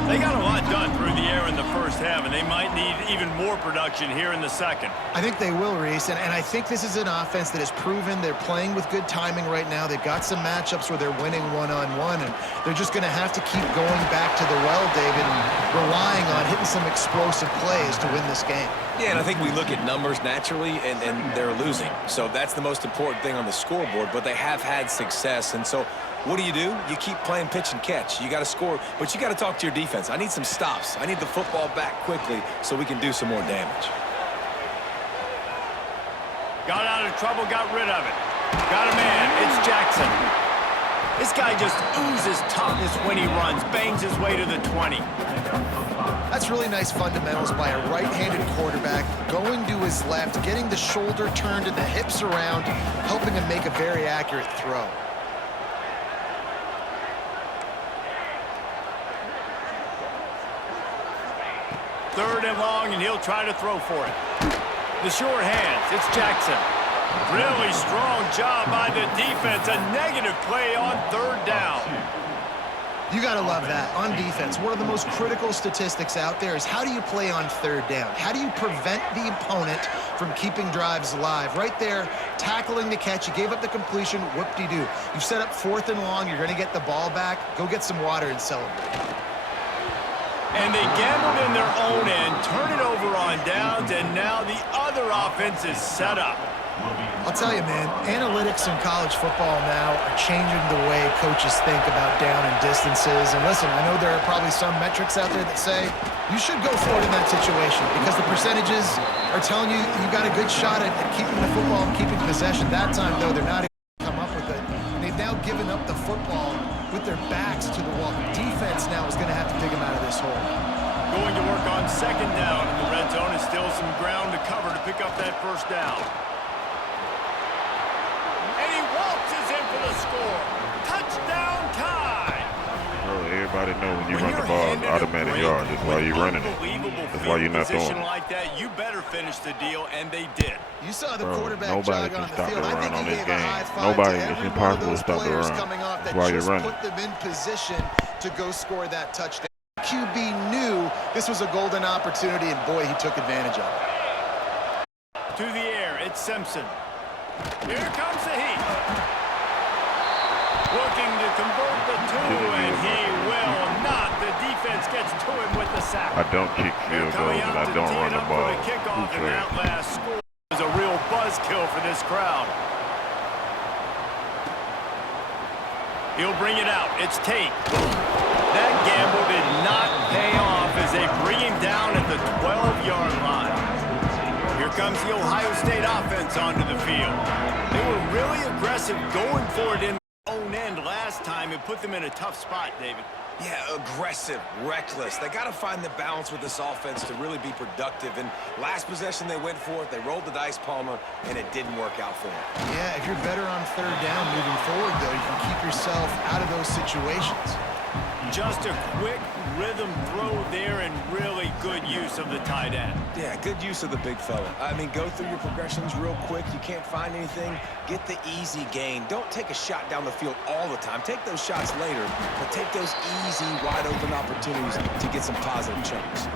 They got a lot done through the air in the first half, and they might need even more production here in the second. I think they will, Reese, and I think this is an offense that has proven they're playing with good timing right now. They've got some matchups where they're winning one-on-one, and they're just going to have to keep going back to the well, David, and relying on hitting some explosive plays to win this game. Yeah, and I think we look at numbers naturally, and they're losing. So that's the most important thing on the scoreboard, but they have had success. And so what do? You keep playing pitch and catch. You got to score, but you got to talk to your defense. I need some stops. I need the football back quickly so we can do some more damage. Got out of trouble, got rid of it. Got a man, it's Jackson. This guy just oozes toughness when he runs, bangs his way to the 20. That's really nice fundamentals by a right-handed quarterback, going to his left, getting the shoulder turned and the hips around, helping him make a very accurate throw. Third and long, and he'll try to throw for it. The sure hands, it's Jackson. Really strong job by the defense. A negative play on third down. You got to love that. On defense, one of the most critical statistics out there is how do you play on third down? How do you prevent the opponent from keeping drives alive? Right there, tackling the catch. You gave up the completion. Whoop-de-doo. You've set up fourth and long. You're going to get the ball back. Go get some water and celebrate. And they gambled in their own end, turn it over on downs, and now the other offense is set up. I'll tell you, man, analytics in college football now are changing the way coaches think about down and distances. And listen, I know there are probably some metrics out there that say you should go for it in that situation because the percentages are telling you got a good shot at keeping the football and keeping possession. That time, though, they're not able to come up with it. And they've now given up the football with their backs to the wall. The defense now is going to have to dig them out of this hole. Going to work on second down in the red zone is still some ground to cover to pick up that first down. And he waltzes in for the score. Touchdown time! Bro, everybody know when you run the ball, it's automatic yards. That's why you're running it. That's why you're not throwing it. Like that, you better finish the deal, and they did. You saw the quarterback nobody jog can on the stop field. the I run think on he this gave game. a high five Nobody, to it's every impossible one to of stop those the players run. coming off that That's why you're just running. put them in position to go score that touchdown. QB knew this was a golden opportunity, and boy, he took advantage of it. To the air, it's Simpson. Here comes the heat. Looking to convert the two, and he will not. The defense gets to him with the sack. I don't kick field goals, and I don't run the ball. The kickoff, and that last score is a real buzzkill for this crowd. He'll bring it out. It's Tate. That gamble did not pay off as they bring him down at the 12-yard line. Here comes the Ohio State offense onto the field. They were really aggressive going for it in their own end last time and put them in a tough spot, David. Yeah, aggressive, reckless. They got to find the balance with this offense to really be productive. And last possession they went for it. They rolled the dice, Palmer, and it didn't work out for them. Yeah, if you're better on third down moving forward, though, you can keep yourself out of those situations. Just a quick rhythm throw there and really good use of the tight end. Yeah, good use of the big fella. I mean, go through your progressions real quick. You can't find anything. Get the easy gain. Don't take a shot down the field all the time. Take those shots later, but take those easy, wide-open opportunities to get some positive chunks.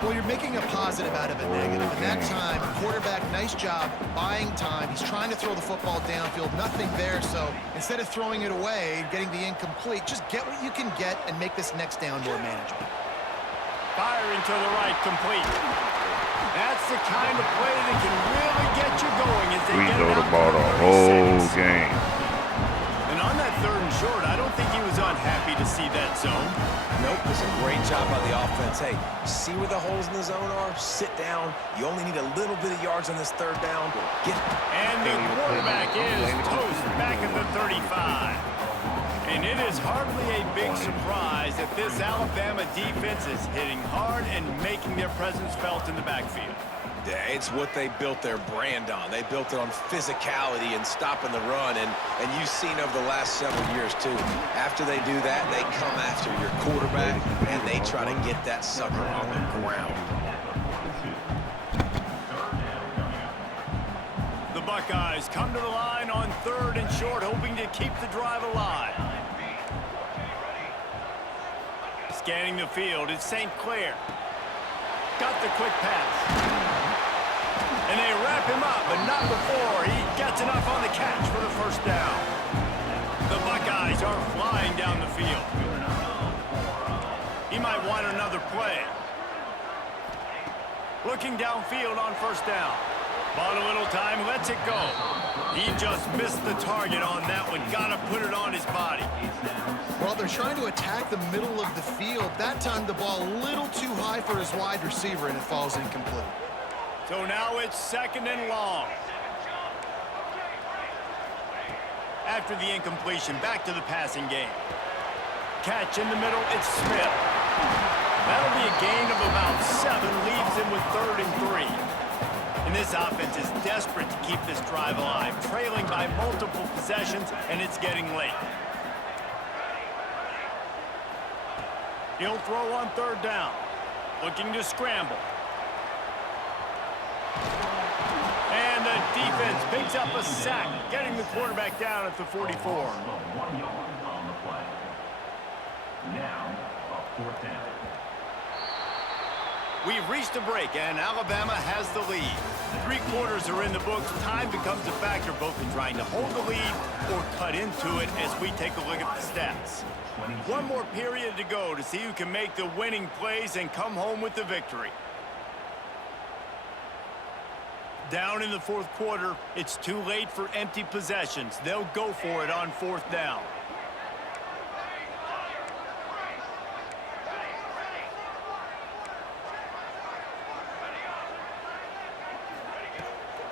Well, you're making a positive out of a negative. And that time, quarterback, nice job buying time. He's trying to throw the football downfield. Nothing there, so instead of throwing it away, getting the incomplete, just get what you can get and make this next down more manageable. Firing to the right, complete. That's the kind of play that can really get you going as they We get throw it the out ball to the whole 36. game. And on that happy to see that zone. Nope, it's a great job by the offense. Hey, see where the holes in the zone are? Sit down. You only need a little bit of yards on this third down. And the quarterback is toast back at the 35. And it is hardly a big surprise that this Alabama defense is hitting hard and making their presence felt in the backfield. Yeah, it's what they built their brand on. They built it on physicality and stopping the run, and you've seen over the last several years, too. After they do that, they come after your quarterback, and they try to get that sucker on the ground. The Buckeyes come to the line on 3rd and short, hoping to keep the drive alive. Scanning the field, it's St. Clair. Got the quick pass. And they wrap him up, but not before he gets enough on the catch for the first down. The Buckeyes are flying down the field. He might want another play. Looking downfield on first down. Bought a little time, lets it go. He just missed the target on that one. Got to put it on his body. Well, they're trying to attack the middle of the field. That time the ball a little too high for his wide receiver, and it falls incomplete. So now it's 2nd and long. After the incompletion, back to the passing game. Catch in the middle, it's Smith. That'll be a gain of about 7, leaves him with 3rd and 3. And this offense is desperate to keep this drive alive, trailing by multiple possessions, and it's getting late. He'll throw on 3rd down, looking to scramble. And the defense picks up a sack, getting the quarterback down at the 44. We've reached a break, and Alabama has the lead. 3 quarters are in the books. Time becomes a factor both in trying to hold the lead or cut into it as we take a look at the stats. 1 more period to go to see who can make the winning plays and come home with the victory. Down in the 4th quarter, it's too late for empty possessions. They'll go for it on 4th down.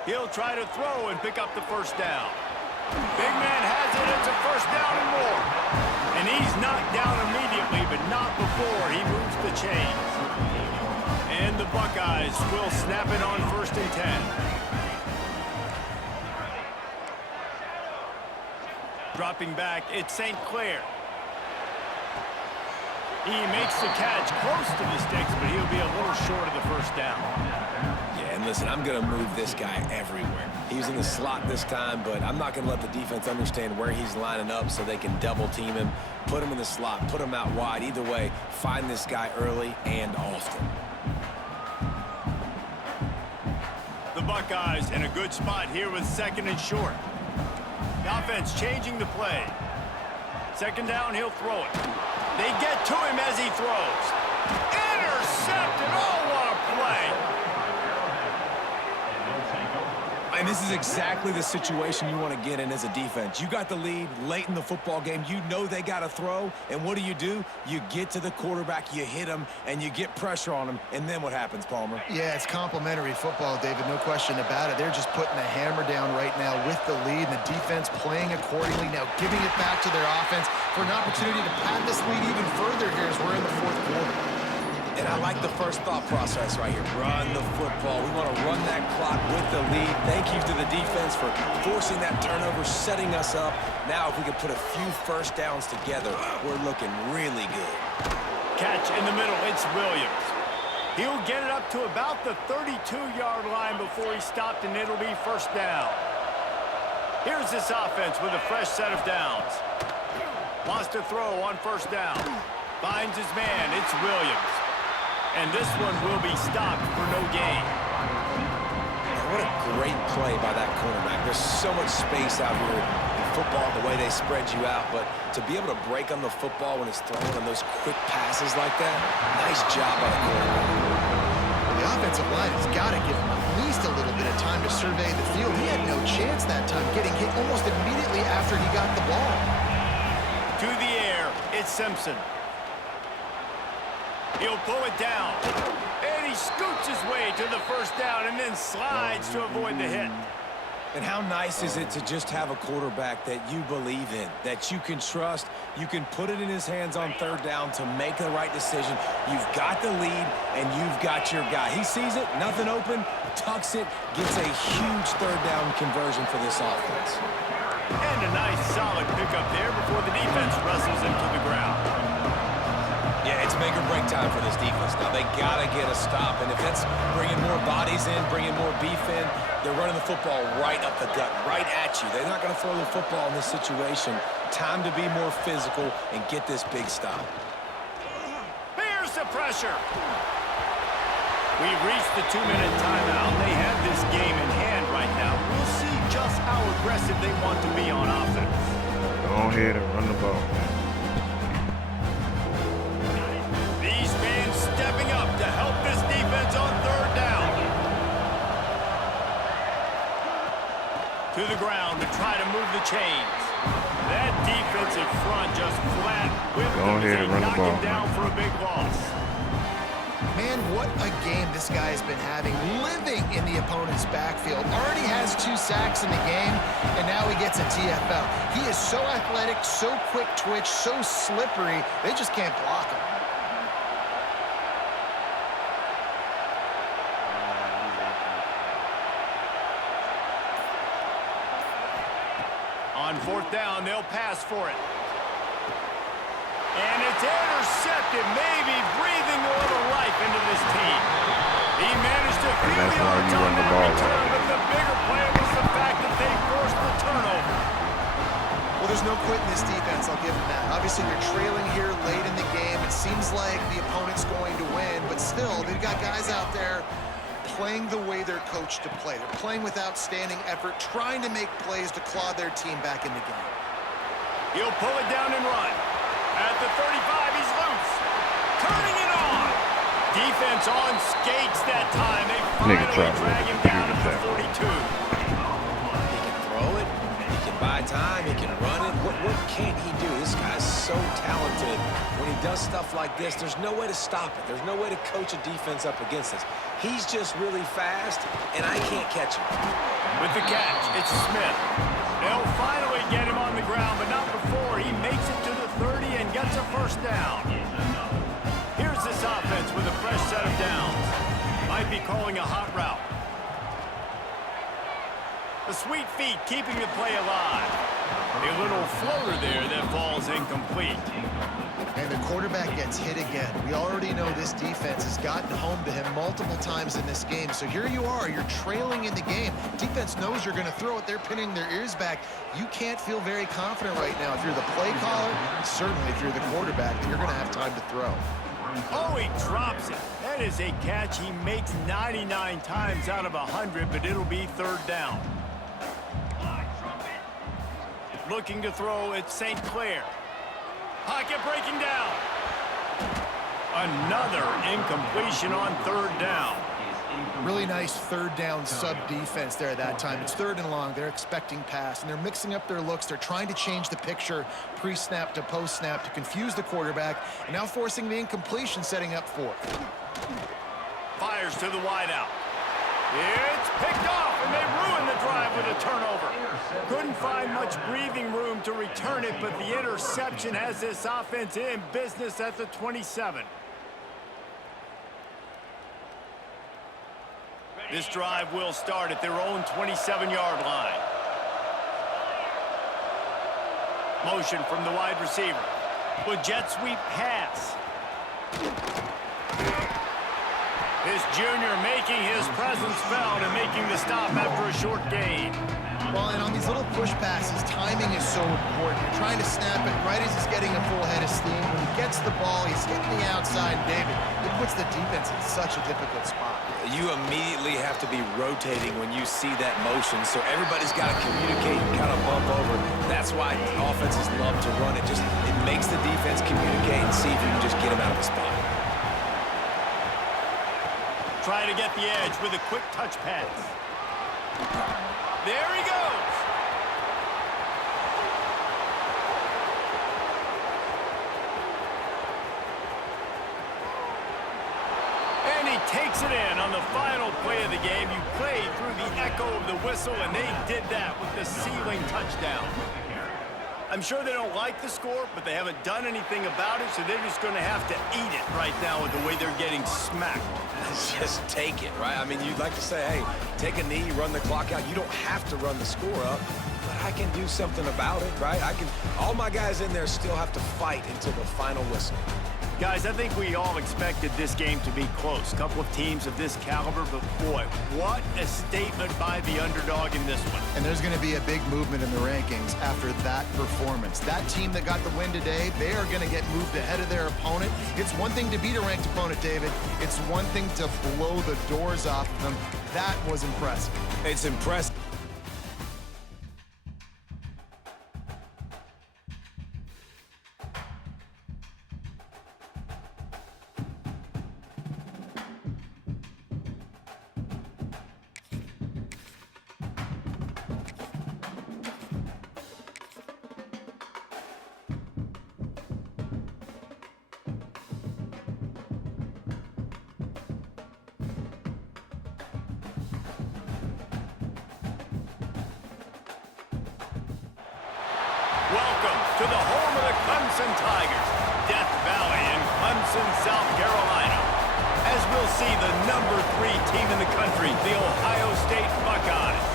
He'll try to throw and pick up the first down. Big man has it. It's a first down and more. And he's knocked down immediately, but not before he moves the chains. And the Buckeyes will snap it on 1st and 10. Dropping back, it's St. Clair. He makes the catch close to the sticks, but he'll be a little short of the first down. Yeah, and listen, I'm going to move this guy everywhere. He's in the slot this time, but I'm not going to let the defense understand where he's lining up so they can double team him, put him in the slot, put him out wide. Either way, find this guy early and often. The Buckeyes in a good spot here with 2nd and short. The offense changing the play. 2nd down, he'll throw it. They get to him as he throws. Intercepted. Oh, what a play. And this is exactly the situation you want to get in as a defense. You got the lead late in the football game. You know they got to throw. And what do? You get to the quarterback, you hit him, and you get pressure on him. And then what happens, Palmer? Yeah, it's complimentary football, David. No question about it. They're just putting a hammer down right now with the lead, and the defense playing accordingly. Now giving it back to their offense for an opportunity to pad this lead even further here as we're in the 4th quarter. And I like the first thought process right here. Run the football. We want to run that clock with the lead. Thank you to the defense for forcing that turnover, setting us up. Now, if we can put a few first downs together, we're looking really good. Catch in the middle. It's Williams. He'll get it up to about the 32-yard line before he's stopped, and it'll be first down. Here's this offense with a fresh set of downs. Wants to throw on first down. Finds his man. It's Williams. And this one will be stopped for no gain. What a great play by that cornerback. There's so much space out here in football, the way they spread you out. But to be able to break on the football when it's thrown on those quick passes like that, nice job by the cornerback. The offensive line has got to give him at least a little bit of time to survey the field. He had no chance that time, getting hit almost immediately after he got the ball. To the air, it's It's Simpson. He'll pull it down. And he scoots his way to the first down and then slides to avoid the hit. And how nice is it to just have a quarterback that you believe in, that you can trust, you can put it in his hands on third down to make the right decision. You've got the lead, and you've got your guy. He sees it, nothing open, tucks it, gets a huge third down conversion for this offense. And a nice solid pickup there before the defense wrestles him to the ground. Yeah, it's make or break time for this defense. Now, they got to get a stop, and if that's bringing more bodies in, bringing more beef in, they're running the football right up the gut, right at you. They're not going to throw the football in this situation. Time to be more physical and get this big stop. Here's the pressure. We've reached the 2-minute timeout. They have this game in hand right now. We'll see just how aggressive they want to be on offense. Go ahead and run the ball. These fans stepping up to help this defense on third down. To the ground to try to move the chains. That defensive front just flat whipped him as they knock him down for a big loss. Man, what a game this guy has been having, living in the opponent's backfield. Already has 2 sacks in the game, and now he gets a TFL. He is so athletic, so quick twitch, so slippery, they just can't block him. On fourth down, they'll pass for it. And it's intercepted, maybe breathing a little life into this team. He managed to feel the odds on that return, but the bigger play was the fact that they forced the turnover. Well, there's no quitting this defense, I'll give them that. Obviously, you're trailing here late in the game. It seems like the opponent's going to win, but still, they've got guys out there playing the way they're coached to play. They're playing with outstanding effort, trying to make plays to claw their team back in the game. He'll pull it down and run. At the 35, he's loose. Turning it on. Defense on skates that time. They finally drag him down at the 42. He can throw it. He can buy time. He can run it. What can't he do? This guy's so talented. When he does stuff like this, there's no way to stop it. There's no way to coach a defense up against this. He's just really fast, and I can't catch him. With the catch, it's Smith. They'll finally get him on the ground, but not before he makes it to the 30 and gets a first down. Here's this offense with a fresh set of downs. Might be calling a hot route. The sweet feet keeping the play alive. A little floater there that falls incomplete. And the quarterback gets hit again. We already know this defense has gotten home to him multiple times in this game. So here you are, you're trailing in the game. Defense knows you're going to throw it. They're pinning their ears back. You can't feel very confident right now. If you're the play caller, certainly if you're the quarterback, that you're going to have time to throw. Oh, he drops it. That is a catch he makes 99 times out of 100, but it'll be third down. Looking to throw at St. Clair. Pocket breaking down. Another incompletion on third down. Really nice third down sub-defense there that time. It's third and long. They're expecting pass, and they're mixing up their looks. They're trying to change the picture pre-snap to post-snap to confuse the quarterback, and now forcing the incompletion, setting up fourth. Fires to the wideout. It's picked off, and they ruin the drive with a turnover. Couldn't find much breathing room to return it, but the interception has this offense in business at the 27. This drive will start at their own 27-yard line. Motion from the wide receiver. With jet sweep pass. This junior making his presence felt and making the stop after a short gain. Well, and on these little push passes, timing is so important. You're trying to snap it right as he's getting a full head of steam. When he gets the ball, he's hitting the outside, David. It puts the defense in such a difficult spot. You immediately have to be rotating when you see that motion, so everybody's got to communicate and kind of bump over. That's why offenses love to run it. It makes the defense communicate and see if you can just get him out of the spot. Try to get the edge with a quick touch pass. There he goes. takes it in on the final play of the game. You play through the echo of the whistle, and they did that with the ceiling touchdown. I'm sure they don't like the score, but they haven't done anything about it, so they're just going to have to eat it right now with the way they're getting smacked. Just take it, right? I mean, you'd like to say, hey, take a knee, run the clock out. You don't have to run the score up, but I can do something about it, right? All my guys in there still have to fight until the final whistle. Guys, I think we all expected this game to be close. A couple of teams of this caliber, but boy, what a statement by the underdog in this one. And there's going to be a big movement in the rankings after that performance. That team that got the win today, they are going to get moved ahead of their opponent. It's one thing to beat a ranked opponent, David. It's one thing to blow the doors off them. That was impressive. It's impressive. Welcome to the home of the Clemson Tigers, Death Valley in Clemson, South Carolina. As we'll see the number 3 team in the country, the Ohio State Buckeyes,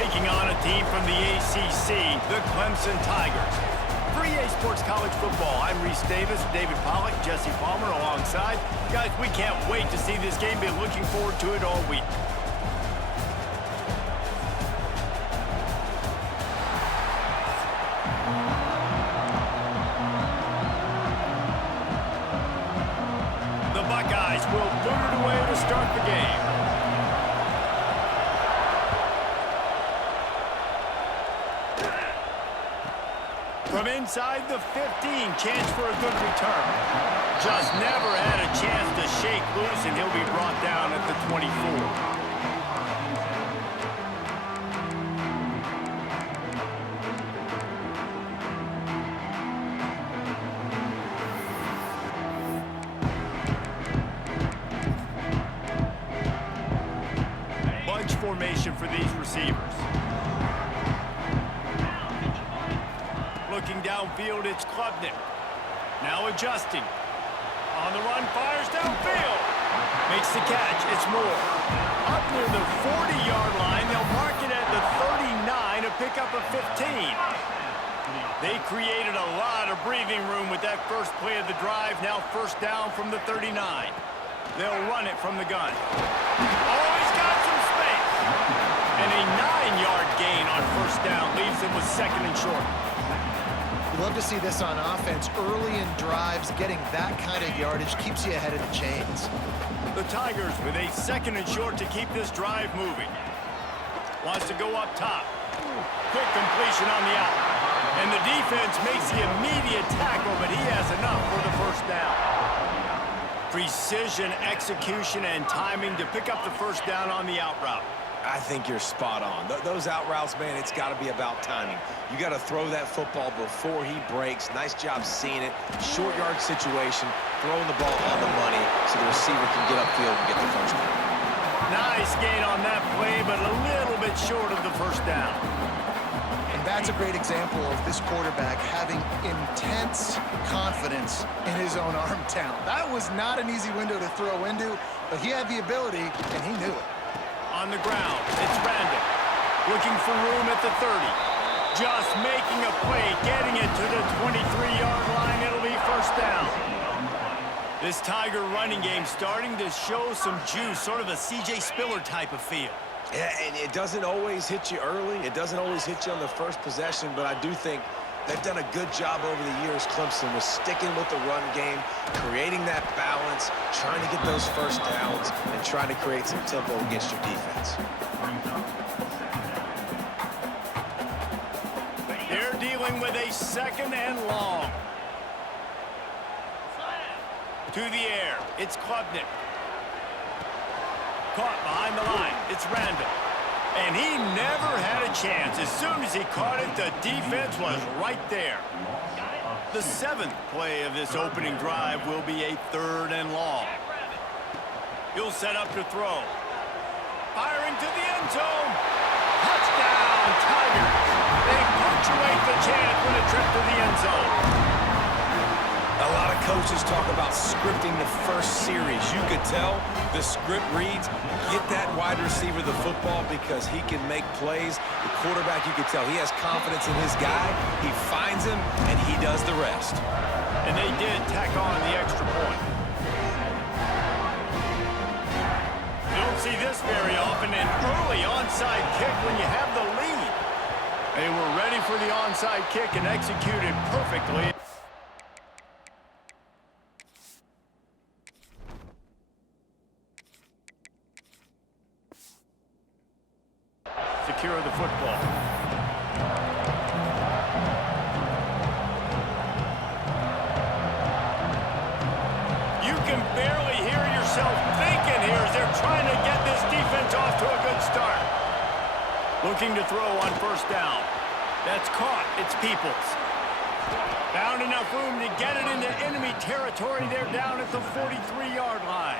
taking on a team from the ACC, the Clemson Tigers. For EA Sports College Football, I'm Reese Davis, David Pollack, Jesse Palmer alongside. Guys, we can't wait to see this game. Been looking forward to it all week. Buckeyes will boot it away to start the game. From inside the 15, chance for a good return. Just never had a chance to shake loose, and he'll be brought down at the 24. Formation for these receivers. Looking downfield, it's Klubnik. Now adjusting. On the run, fires downfield. Makes the catch, it's Moore. Up near the 40-yard line, they'll mark it at the 39 to pick up a 15. They created a lot of breathing room with that first play of the drive. Now first down from the 39. They'll run it from the gun. Oh, he's got some space. And a 9-yard gain on first down leaves them with second and short. You love to see this on offense. Early in drives, getting that kind of yardage keeps you ahead of the chains. The Tigers with a second and short to keep this drive moving. Wants to go up top. Quick completion on the out. And the defense makes the immediate tackle, but he has enough for the first down. Precision, execution, and timing to pick up the first down on the out route. I think you're spot on. Those out routes, man, it's got to be about timing. You got to throw that football before he breaks. Nice job seeing it. Short yard situation, throwing the ball on the money so the receiver can get upfield and get the first down. Nice gain on that play, but a little bit short of the first down. And that's a great example of this quarterback having intense confidence in his own arm talent. That was not an easy window to throw into, but he had the ability, and he knew it. On the ground, it's Randall. Looking for room at the 30. Just making a play, getting it to the 23-yard line. It'll be first down. This Tiger running game starting to show some juice, sort of a C.J. Spiller type of feel. Yeah, and it doesn't always hit you early. It doesn't always hit you on the first possession, but I do think they've done a good job over the years, Clemson, with sticking with the run game, creating that balance, trying to get those first downs, and trying to create some tempo against your defense. They're dealing with a second and long. To the air, it's Klubnik. Caught behind the line, it's Randall. And he never had a chance. As soon as he caught it, the defense was right there. The 7th play of this opening drive will be a third and long. He'll set up to throw. Firing to the end zone. Touchdown, Tigers. They punctuate the chance with a trip to the end zone. A lot of coaches talk about scripting the first series. You could tell the script reads, get that wide receiver the football because he can make plays. The quarterback, you could tell, he has confidence in his guy. He finds him, and he does the rest. And they did tack on the extra point. You don't see this very often, an early onside kick when you have the lead. They were ready for the onside kick and executed perfectly. Secure the football. You can barely hear yourself thinking here as they're trying to get this defense off to a good start. Looking to throw on first down. That's caught. It's Peoples. Found enough room to get it into enemy territory. They're down at the 43-yard line.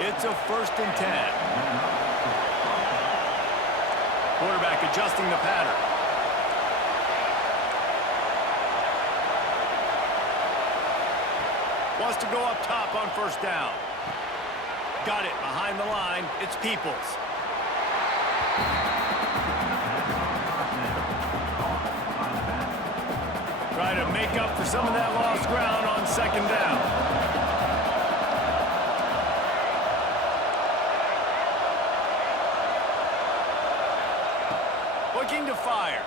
It's a 1st and 10. Quarterback adjusting the pattern. Wants to go up top on first down. Got it behind the line. It's Peoples. Try to make up for some of that lost ground on 2nd down. Looking to fire.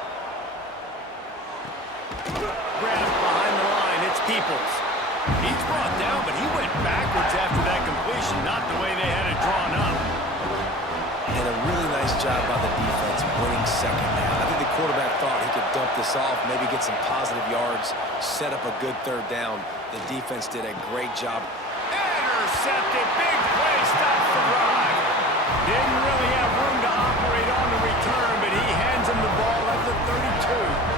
Grabbed behind the line. It's Peoples. He's brought down, but he went backwards after that completion, not the way they had it drawn up. And a really nice job by the defense winning 2nd down. I think the quarterback thought he could dump this off, maybe get some positive yards, set up a good 3rd down. The defense did a great job. Intercepted. Big play. Stops the drive. Didn't really have room to operate on the return, but he hands him the ball at the 32.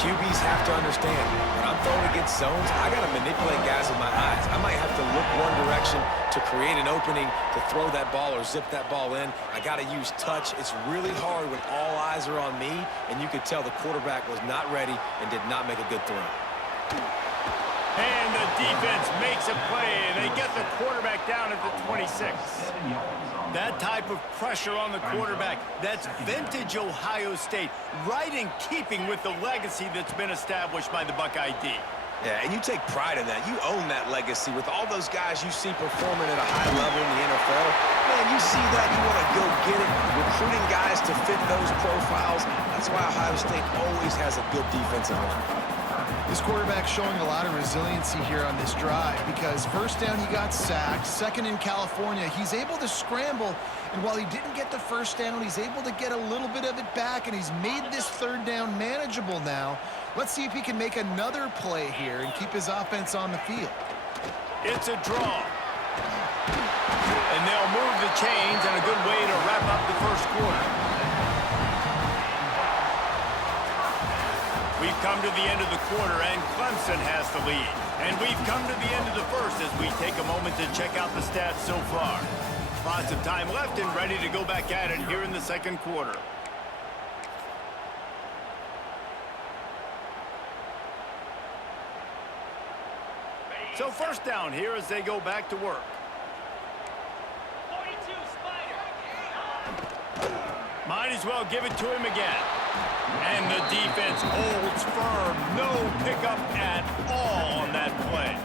QBs have to understand, when I'm throwing against zones, I got to manipulate guys with my eyes. I might have to look one direction to create an opening to throw that ball or zip that ball in. I got to use touch. It's really hard when all eyes are on me, and you could tell the quarterback was not ready and did not make a good throw. And the defense makes a play, and they get the quarterback down at the 26. That type of pressure on the quarterback, that's vintage Ohio State, right in keeping with the legacy that's been established by the Buckeye D. Yeah, and you take pride in that. You own that legacy with all those guys you see performing at a high level in the NFL. Man, you see that, you want to go get it, recruiting guys to fit those profiles. That's why Ohio State always has a good defensive line. This quarterback showing a lot of resiliency here on this drive because 1st down he got sacked, 2nd in California. He's able to scramble, and while he didn't get the 1st down, he's able to get a little bit of it back, and he's made this 3rd down manageable now. Let's see if he can make another play here and keep his offense on the field. It's a draw. And they'll move the chains, and a good way to wrap up the 1st quarter. We've come to the end of the quarter, and Clemson has the lead. And we've come to the end of the 1st as we take a moment to check out the stats so far. Lots of time left and ready to go back at it here in the 2nd quarter. So 1st down here as they go back to work. 42, Spider. Might as well give it to him again. And the defense holds firm. No pickup at all on that play.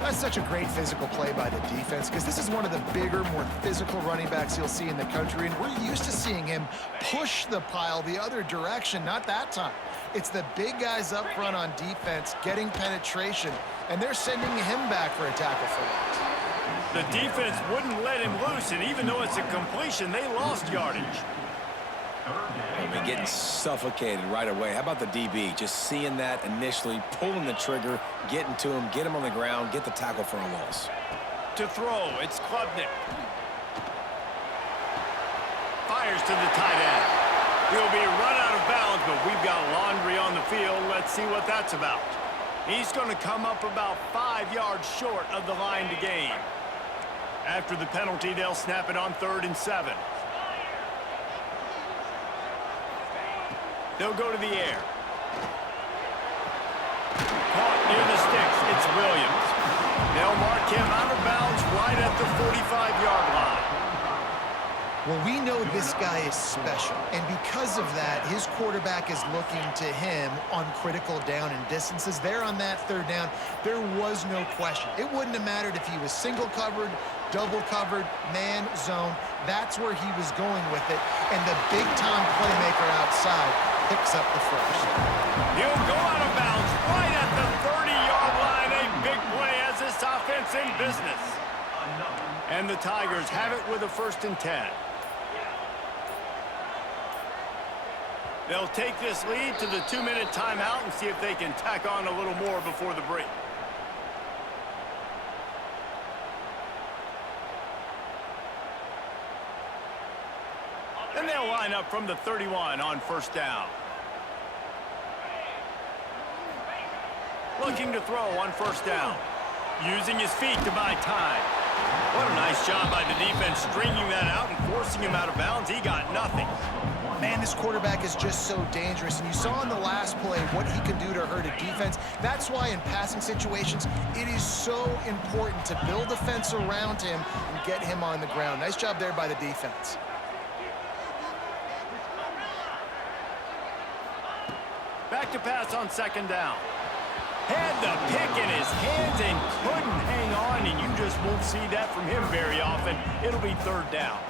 That's such a great physical play by the defense because this is one of the bigger, more physical running backs you'll see in the country, and we're used to seeing him push the pile the other direction. Not that time. It's the big guys up front on defense getting penetration, and they're sending him back for a tackle for loss. The defense wouldn't let him loose, and even though it's a completion, they lost yardage. I mean, getting suffocated right away. How about the DB? Just seeing that initially, pulling the trigger, getting to him, get him on the ground, get the tackle for a loss. To throw, it's Klubnik. Fires to the tight end. He'll be run out of bounds, but we've got laundry on the field. Let's see what that's about. He's going to come up about 5 yards short of the line to gain. After the penalty, they'll snap it on 3rd and 7. They'll go to the air. Caught near the sticks. It's Williams. They'll mark him out of bounds right at the 45-yard line. Well, we know this guy is special, and because of that, his quarterback is looking to him on critical down and distances. There on that 3rd down, there was no question. It wouldn't have mattered if he was single covered, double covered, man, zone. That's where he was going with it, and the big-time playmaker outside picks up the first. He'll go out of bounds right at the 30-yard line. A big play as this offense in business. And the Tigers have it with a 1st and 10. They'll take this lead to the 2-minute timeout and see if they can tack on a little more before the break. Then they'll line up from the 31 on 1st down. Looking to throw on 1st down. Using his feet to buy time. What a nice job by the defense stringing that out and forcing him out of bounds. He got nothing. Man, this quarterback is just so dangerous, and you saw in the last play what he can do to hurt a defense. That's why in passing situations, it is so important to build a fence around him and get him on the ground. Nice job there by the defense. Back to pass on 2nd down. Had the pick in his hands and couldn't hang on, and you just won't see that from him very often. It'll be 3rd down.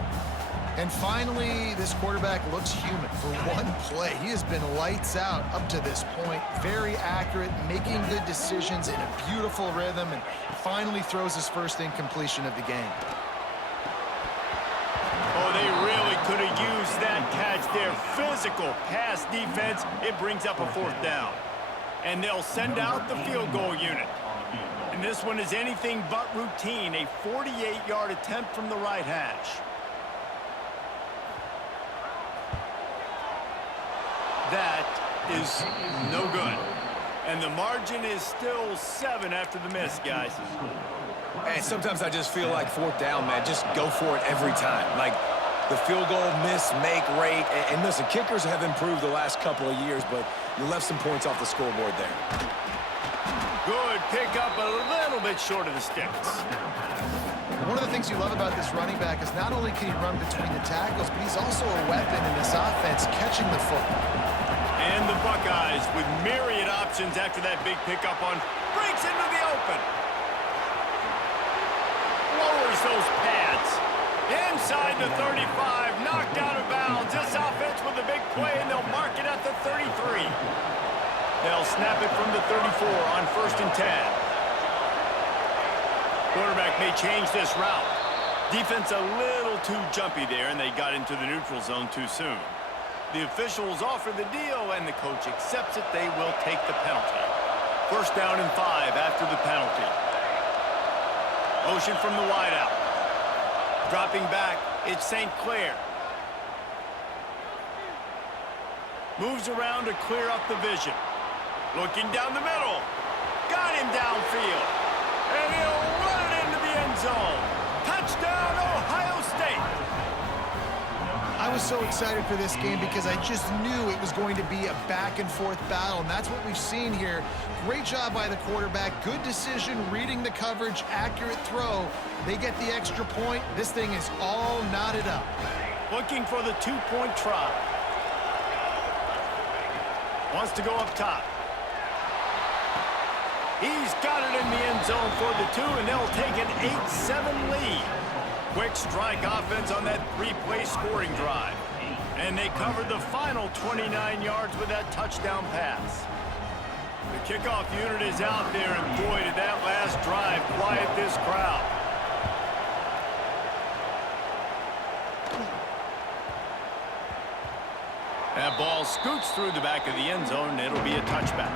And finally, this quarterback looks human. For one play, he has been lights out up to this point. Very accurate, making good decisions in a beautiful rhythm, and finally throws his first incompletion of the game. Oh, they really could have used that catch there. Physical pass defense. It brings up a 4th down. And they'll send out the field goal unit. And this one is anything but routine. A 48-yard attempt from the right hash. That is no good. And the margin is still 7 after the miss, guys. And sometimes I just feel like 4th down, man, just go for it every time. Like the field goal miss, make rate. And listen, kickers have improved the last couple of years, but you left some points off the scoreboard there. Good pick up, a little bit short of the sticks. One of the things you love about this running back is not only can he run between the tackles, but he's also a weapon in this offense, catching the football. And the Buckeyes with myriad options after that big pickup on breaks into the open. Lowers those pads. Inside the 35, knocked out of bounds. This offense with a big play, and they'll mark it at the 33. They'll snap it from the 34 on 1st and 10. Quarterback may change this route. Defense a little too jumpy there, and they got into the neutral zone too soon. The officials offer the deal, and the coach accepts it. They will take the penalty. 1st down and 5 after the penalty. Motion from the wideout. Dropping back, it's St. Clair. Moves around to clear up the vision. Looking down the middle. Got him downfield. And he'll run it into the end zone. Touchdown, Ohio State. I was so excited for this game because I just knew it was going to be a back-and-forth battle, and that's what we've seen here. Great job by the quarterback. Good decision, reading the coverage, accurate throw. They get the extra point. This thing is all knotted up. Looking for the 2-point try. Wants to go up top. He's got it in the end zone for the 2, and they'll take an 8-7 lead. Quick strike offense on that 3-play scoring drive. And they covered the final 29 yards with that touchdown pass. The kickoff unit is out there, and boy, did that last drive quiet this crowd. That ball scoots through the back of the end zone, and it'll be a touchback.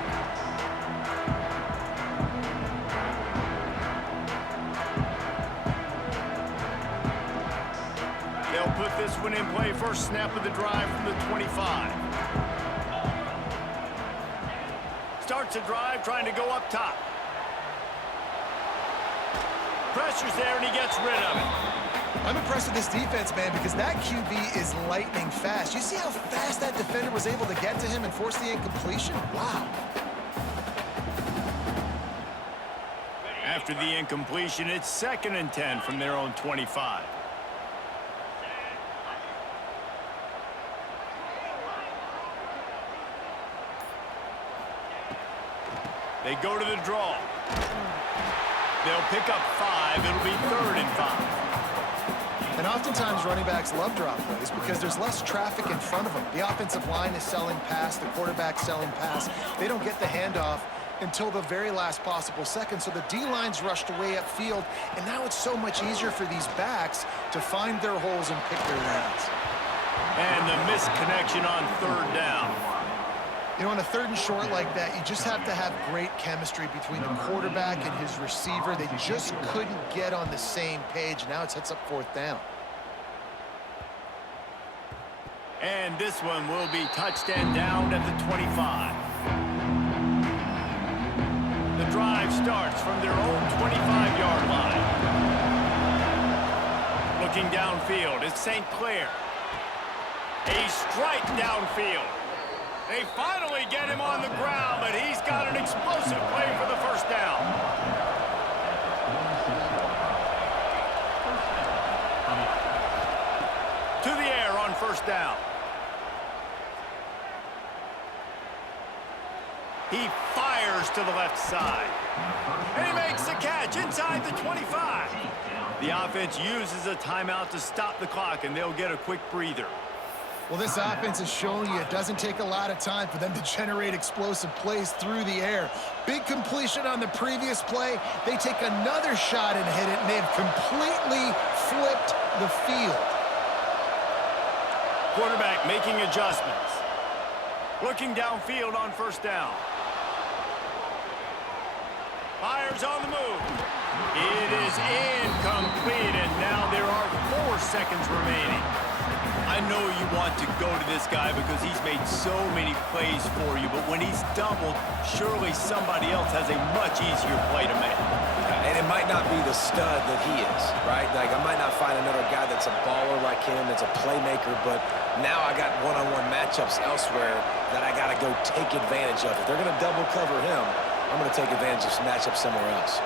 They'll put this one in play. First snap of the drive from the 25. Starts a drive trying to go up top. Pressure's there, and he gets rid of it. I'm impressed with this defense, man, because that QB is lightning fast. You see how fast that defender was able to get to him and force the incompletion? Wow. After the incompletion, it's 2nd and 10 from their own 25. They go to the draw. They'll pick up 5. It'll be 3rd and 5. And oftentimes running backs love drop plays because there's less traffic in front of them. The offensive line is selling pass, the quarterback's selling pass. They don't get the handoff until the very last possible second. So the D-line's rushed away upfield, and now it's so much easier for these backs to find their holes and pick their lanes. And the missed connection on 3rd down. You know, on a 3rd and short like that, you just have to have great chemistry between the quarterback and his receiver. They just couldn't get on the same page. Now it sets up 4th down. And this one will be touchdown down at the 25. The drive starts from their own 25-yard line. Looking downfield, it's St. Clair. A strike downfield. They finally get him on the ground, but he's got an explosive play for the 1st down. To the air on 1st down. He fires to the left side. And he makes the catch inside the 25. The offense uses a timeout to stop the clock, and they'll get a quick breather. Well, this offense is showing you it doesn't take a lot of time for them to generate explosive plays through the air. Big completion on the previous play. They take another shot and hit it, and they've completely flipped the field. Quarterback making adjustments. Looking downfield on 1st down. Fires on the move. It is incomplete, and now there are 4 seconds remaining. I know you want to go to this guy because he's made so many plays for you, but when he's doubled, surely somebody else has a much easier play to make. And it might not be the stud that he is, right? Like, I might not find another guy that's a baller like him, that's a playmaker, but now I got one-on-one matchups elsewhere that I got to go take advantage of. If they're going to double cover him, I'm going to take advantage of some matchups somewhere else.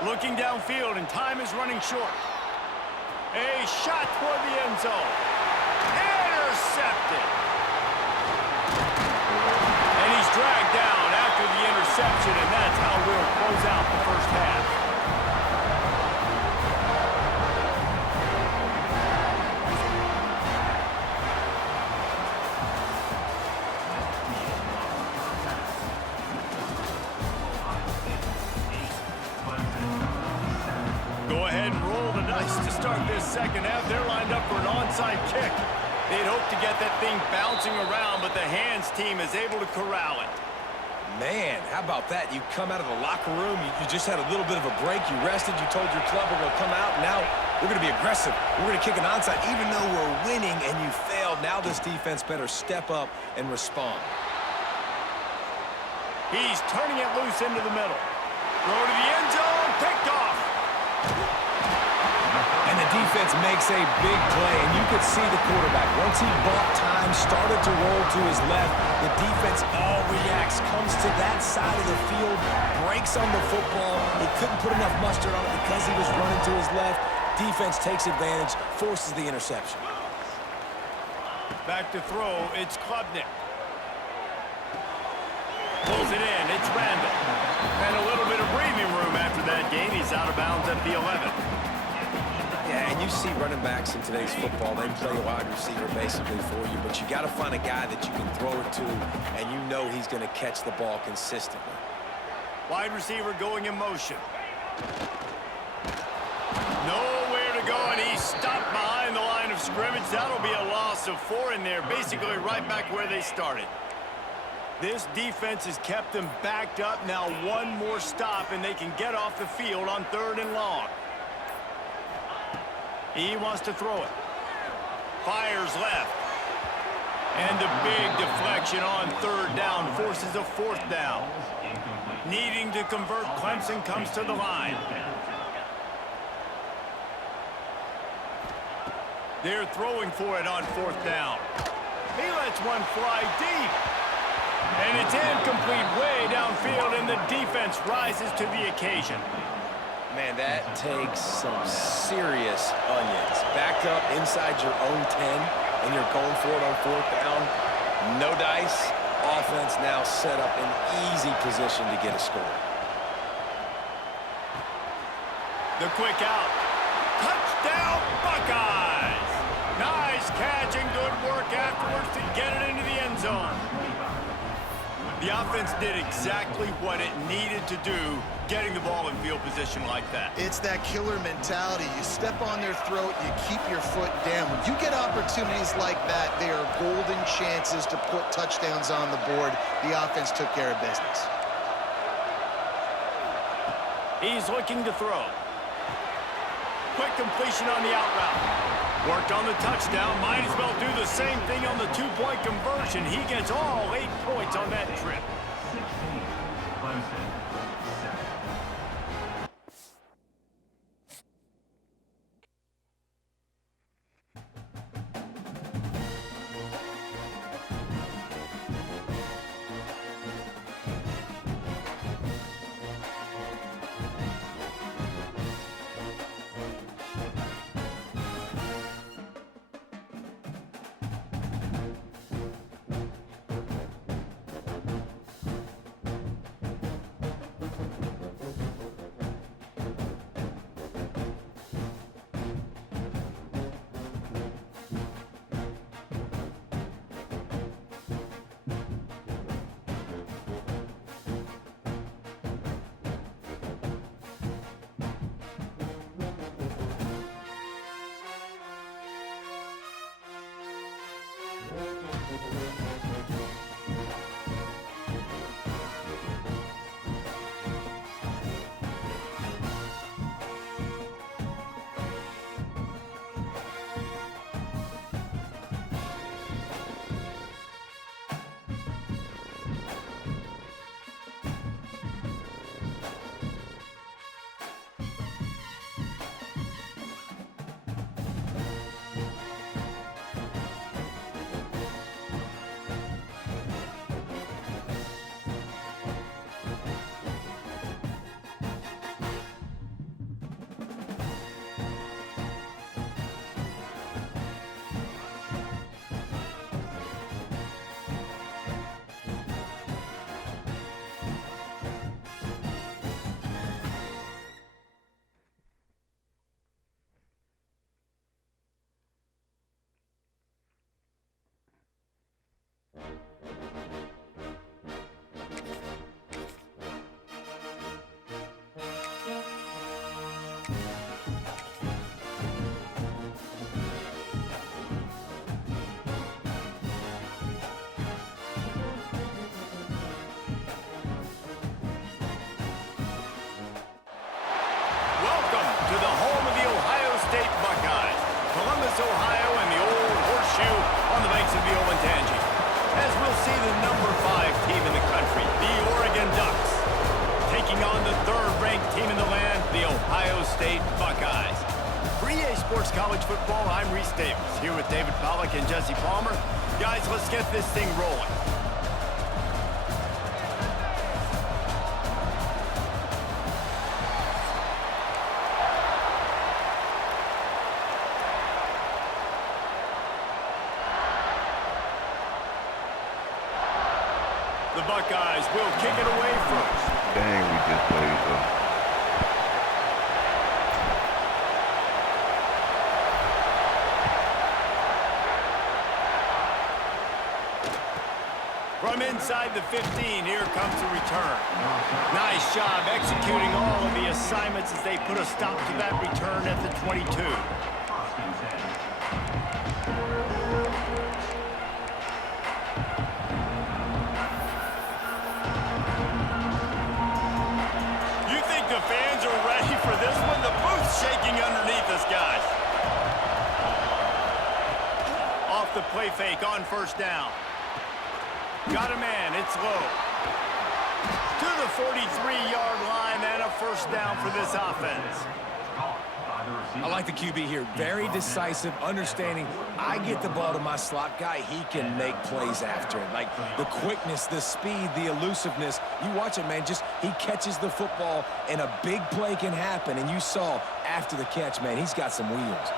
Looking downfield, and time is running short. A shot toward the end zone. Intercepted. And he's dragged down after the interception, and that's how we'll close out the 1st half. Go ahead and roll the dice to start this 2nd half. They're lined up for an onside kick. They'd hope to get that thing bouncing around, but the hands team is able to corral it. Man, how about that? You come out of the locker room, you just had a little bit of a break, you rested, you told your club we're going to come out, now we're going to be aggressive. We're going to kick an onside, even though we're winning and you failed. Now this defense better step up and respond. He's turning it loose into the middle. Throw to the end zone, picked off. And the defense makes a big play, and you could see the quarterback. Once he bought time, started to roll to his left, the defense all reacts, comes to that side of the field, breaks on the football. He couldn't put enough mustard on it because he was running to his left. Defense takes advantage, forces the interception. Back to throw, it's Klubnik. Pulls it in, it's Randall. And a little bit of breathing room after that gain. He's out of bounds at the 11. Yeah, and you see running backs in today's football, they play a wide receiver basically for you, but you got to find a guy that you can throw it to, and you know he's going to catch the ball consistently. Wide receiver going in motion. Nowhere to go, and he's stopped behind the line of scrimmage. That'll be a loss of 4 in there, basically right back where they started. This defense has kept them backed up. Now one more stop, and they can get off the field on 3rd and long. He wants to throw it. Fires left. And the big deflection on 3rd down forces a 4th down. Needing to convert, Clemson comes to the line. They're throwing for it on 4th down. He lets one fly deep. And it's incomplete way downfield, and the defense rises to the occasion. Man, that takes some serious onions. Backed up inside your own 10, and you're going for it on 4th down. No dice. Offense now set up in easy position to get a score. The quick out. Touchdown, Buckeyes! Nice catch and good work afterwards to get it into the end zone. The offense did exactly what it needed to do, getting the ball in field position like that. It's that killer mentality. You step on their throat, you keep your foot down. When you get opportunities like that, they are golden chances to put touchdowns on the board. The offense took care of business. He's looking to throw. Quick completion on the out route. Worked on the touchdown. Might as well do the same thing on the 2-point conversion. He gets all 8 points on that trip. Ohio, and the old horseshoe on the banks of the Olentangy. As we'll see the number 5 team in the country, the Oregon Ducks, taking on the 3rd-ranked team in the land, the Ohio State Buckeyes. For EA Sports College Football, I'm Reese Davis, here with David Pollack and Jesse Palmer. Guys, let's get this thing rolling. The Buckeyes will kick it away first. Dang, we just played though. From inside the 15, here comes the return. Nice job executing all of the assignments as they put a stop to that return at the 22. The fans are ready for this one. The booth's shaking underneath us, guys. Off the play fake on 1st down. Got a man. It's low. to the 43-yard line and a first down for this offense. I like the QB here. Very decisive, understanding I get the ball to my slot guy, he can make plays after it. Like the quickness, the speed, the elusiveness. You watch it, man, just he catches the football and a big play can happen. And you saw after the catch, man, he's got some wheels.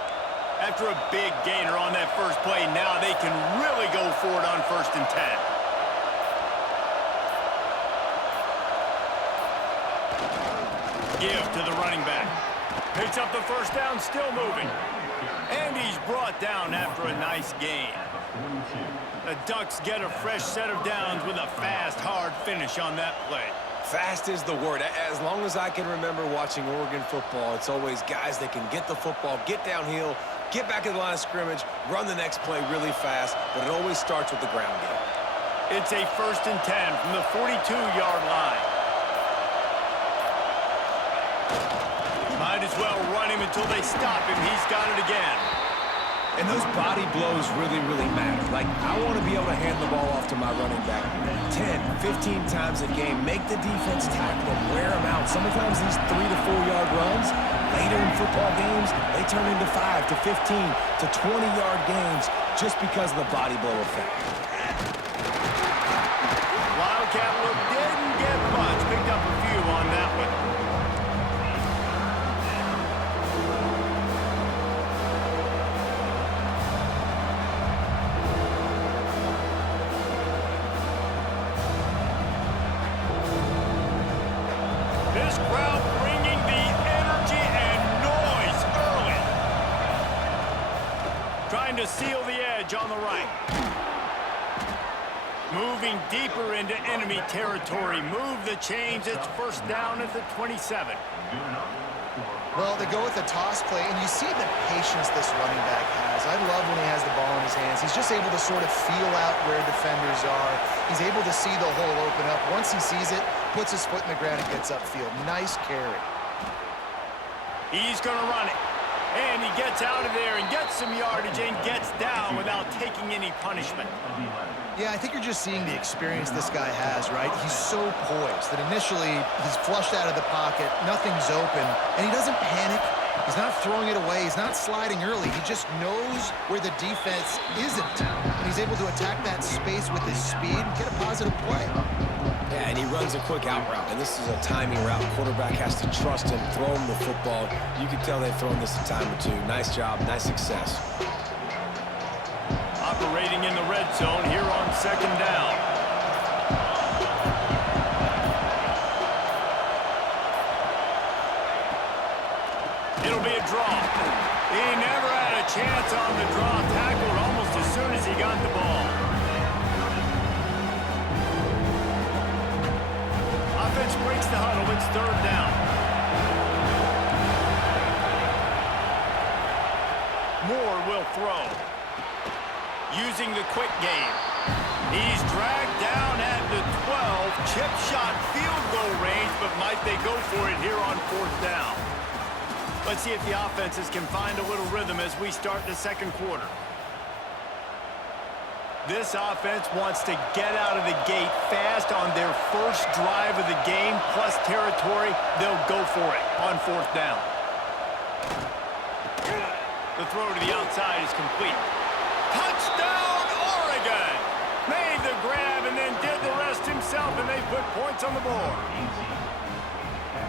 After a big gainer on that first play, now they can really go for it on 1st and 10. Give to the running back. Picks up the first down, still moving. And he's brought down after a nice gain. The Ducks get a fresh set of downs with a fast, hard finish on that play. Fast is the word. As long as I can remember watching Oregon football, it's always guys that can get the football, get downhill, get back in the line of scrimmage, run the next play really fast, but it always starts with the ground game. It's a 1st and 10 from the 42-yard line. Might as well run him until they stop him. He's got it again. And those body blows really, really matter. Like, I want to be able to hand the ball off to my running back 10, 15 times a game. Make the defense tackle them, wear them out. Sometimes these 3 to 4 yard runs, later in football games, they turn into 5 to 15 to 20-yard games just because of the body blow effect. Wildcat look didn't get much. Picked up a few on that one. This crowd bringing the energy and noise early. Trying to seal the edge on the right. Moving deeper into enemy territory. Move the chains. It's first down at the 27. Well, they go with a toss play, and you see the patience this running back has. I love when he has the ball in his hands. He's just able to sort of feel out where defenders are. He's able to see the hole open up. Once he sees it, puts his foot in the ground and gets upfield. Nice carry. He's going to run it. And he gets out of there and gets some yardage and gets down without taking any punishment. Yeah, I think you're just seeing the experience this guy has, right? He's so poised that initially he's flushed out of the pocket, nothing's open, and he doesn't panic. He's not throwing it away. He's not sliding early. He just knows where the defense isn't, and he's able to attack that space with his speed and get a positive play. Yeah, and he runs a quick out route, and this is a timing route. Quarterback has to trust him, throw him the football. You can tell they've thrown this a time or two. Nice job, nice success. Operating in the red zone here on 2nd down. It'll be a draw. He never had a chance on the draw. Tackled almost as soon as he got the ball. Offense breaks the huddle. It's 3rd down. Moore will throw. Using the quick game. He's dragged down at the 12. Chip shot field goal range, but might they go for it here on 4th down? Let's see if the offenses can find a little rhythm as we start the 2nd quarter. This offense wants to get out of the gate fast on their first drive of the game, plus territory. They'll go for it on 4th down. The throw to the outside is complete. Touchdown, Oregon! Made the grab and then did the rest himself, and they put points on the board.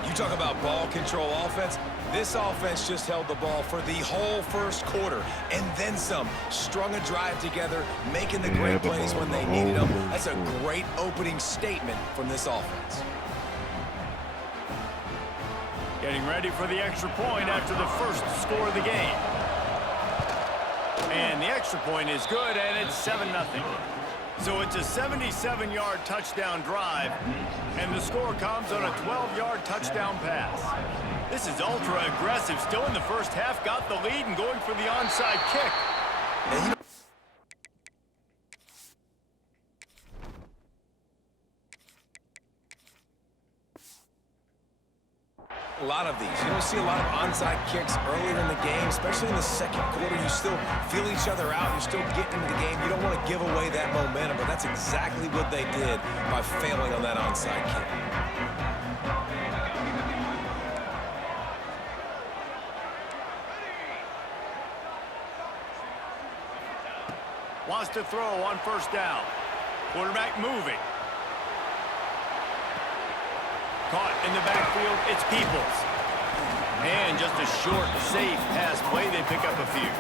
You talk about ball control offense. This offense just held the ball for the whole 1st quarter, and then some. Strung a drive together, making the great plays when they needed them. That's a great opening statement from this offense. Getting ready for the extra point after the first score of the game. And the extra point is good, and it's 7-0. So it's a 77-yard touchdown drive, and the score comes on a 12-yard touchdown pass. This is ultra-aggressive. Still in the first half, got the lead and going for the onside kick. lot of these. You don't see a lot of onside kicks earlier in the game, especially in the second quarter. You still feel each other out. You're still getting into the game. You don't want to give away that momentum, but that's exactly what they did by failing on that onside kick. Wants to throw on first down. Quarterback moving. Caught in the backfield, it's Peoples. And just a short, safe pass play, they pick up a few.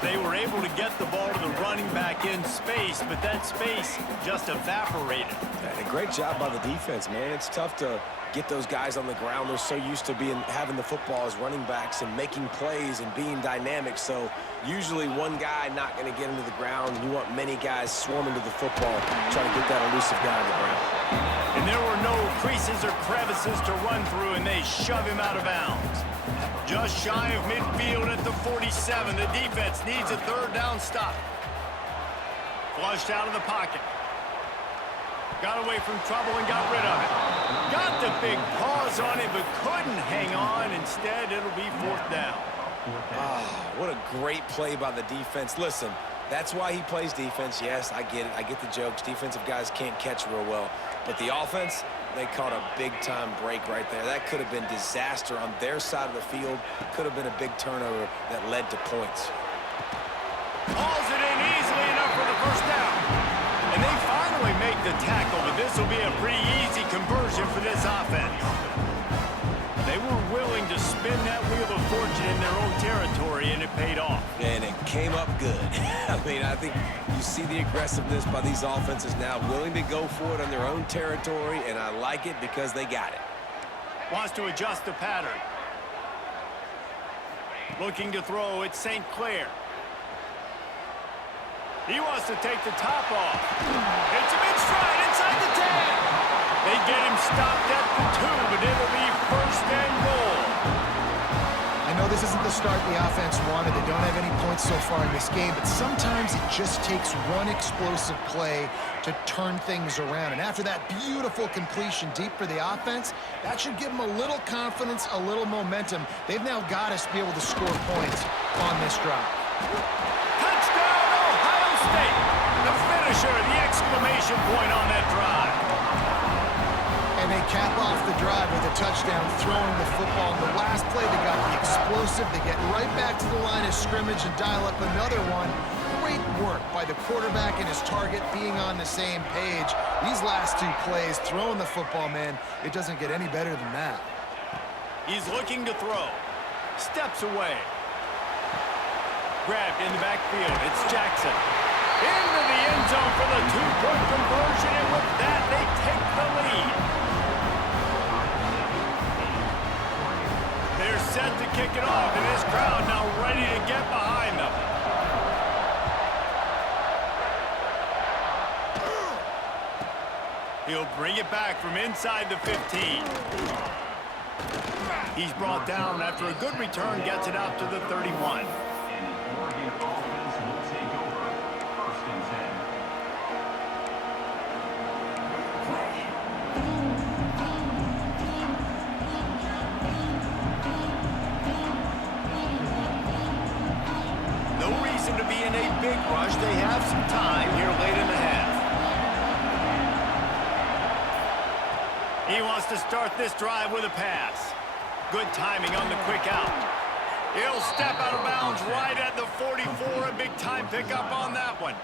They were able to get the ball to the running back in space, but that space just evaporated. And a great job by the defense, man. It's tough to get those guys on the ground. They're so used to having the football as running backs and making plays and being dynamic. So usually one guy not going to get into the ground. You want many guys swarming to the football, trying to get that elusive guy on the ground. And there were no creases or crevices to run through, and they shove him out of bounds. Just shy of midfield at the 47. The defense needs a third down stop. Flushed out of the pocket. Got away from trouble and got rid of it. Got the big paws on it, but couldn't hang on. Instead, it'll be fourth down. What a great play by the defense. Listen, that's why he plays defense. Yes, I get it. I get the jokes. Defensive guys can't catch real well. But the offense, they caught a big-time break right there. That could have been disaster on their side of the field. Could have been a big turnover that led to points. Hauls it in easily enough for the first down. And they finally make the tackle, but this will be a pretty easy conversion for this offense. They were willing to spin that wheel of fortune in their own territory, and it paid off. And it came up good. I mean, I think you see the aggressiveness by these offenses now, willing to go for it on their own territory, and I like it because they got it. Wants to adjust the pattern. Looking to throw, it's St. Clair. He wants to take the top off. It's a mid-stride inside the 10. They get him stopped at the 2, but it'll be first and goal. I know this isn't the start the offense wanted. They don't have any points so far in this game, but sometimes it just takes one explosive play to turn things around. And after that beautiful completion deep for the offense, that should give them a little confidence, a little momentum. They've now got us to be able to score points on this drive. Touchdown, Ohio State! The finisher, the exclamation point on that drive. And they cap off the drive with a touchdown, throwing the football. In the last play, they got the explosive. They get right back to the line of scrimmage and dial up another one. Great work by the quarterback and his target being on the same page. These last two plays, throwing the football, man, it doesn't get any better than that. He's looking to throw. Steps away. Grabbed in the backfield. It's Jackson. Into the end zone for the two-point conversion, and with that, they take the lead. They're set to kick it off, and this crowd now ready to get behind them. He'll bring it back from inside the 15. He's brought down after a good return, gets it out to the 31. To be in a big rush. They have some time here late in the half. He wants to start this drive with a pass. Good timing on the quick out. He'll step out of bounds right at the 44. A big time pickup on that one.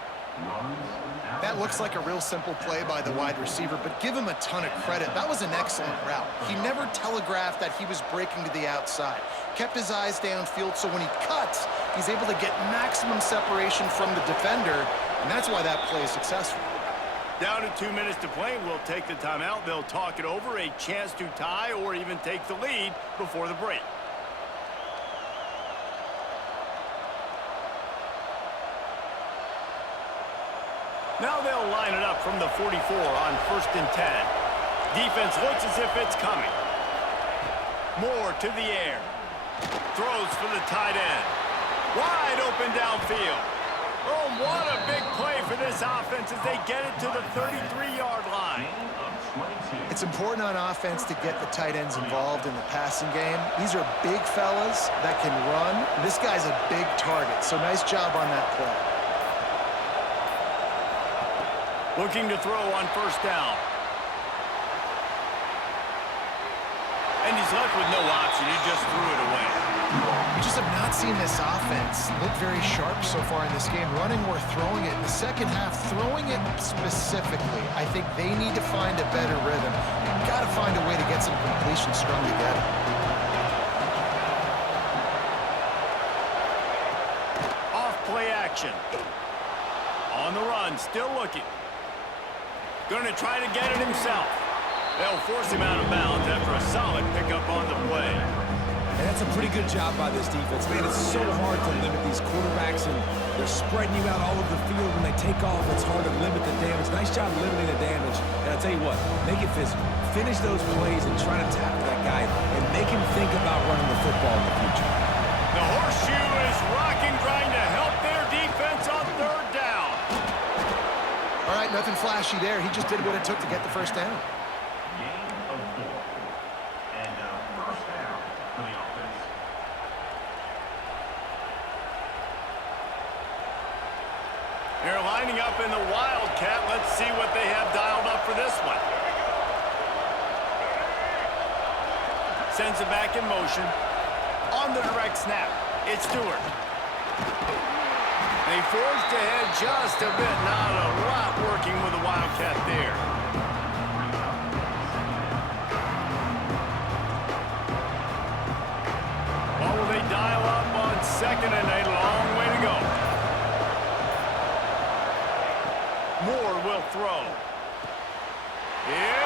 That looks like a real simple play by the wide receiver, but give him a ton of credit. That was an excellent route. He never telegraphed that he was breaking to the outside. Kept his eyes downfield, so when he cuts, he's able to get maximum separation from the defender, and that's why that play is successful. Down to 2 minutes to play. We'll take the timeout. They'll talk it over, a chance to tie or even take the lead before the break. Now they'll line it up from the 44 on 1st and 10. Defense looks as if it's coming. Moore to the air. Throws for the tight end. Wide open downfield. Oh, what a big play for this offense as they get it to the 33-yard line. It's important on offense to get the tight ends involved in the passing game. These are big fellas that can run. This guy's a big target, so nice job on that play. Looking to throw on first down. And he's left with no option. He just threw it away. We just have not seen this offense look very sharp so far in this game, running or throwing it. In the second half, throwing it specifically, I think they need to find a better rhythm. Got to find a way to get some completions strung together. Off play action. On the run, still looking. Going to try to get it himself. They'll force him out of bounds after a solid pickup on the play. And that's a pretty good job by this defense. Man, it's so hard to limit these quarterbacks, and they're spreading you out all over the field. When they take off, it's hard to limit the damage. Nice job limiting the damage. And I'll tell you what, make it physical. Finish those plays and try to tackle that guy and make him think about running the football in the future. The horseshoe is rocking, trying to help their defense on third down. All right, nothing flashy there. He just did what it took to get the first down. They're lining up in the Wildcat. Let's see what they have dialed up for this one. Sends it back in motion. On the direct snap, it's Stewart. They forged ahead just a bit. Not a lot working with the Wildcat there. What will they dial up on second and a long way to go? Moore will throw. Yeah.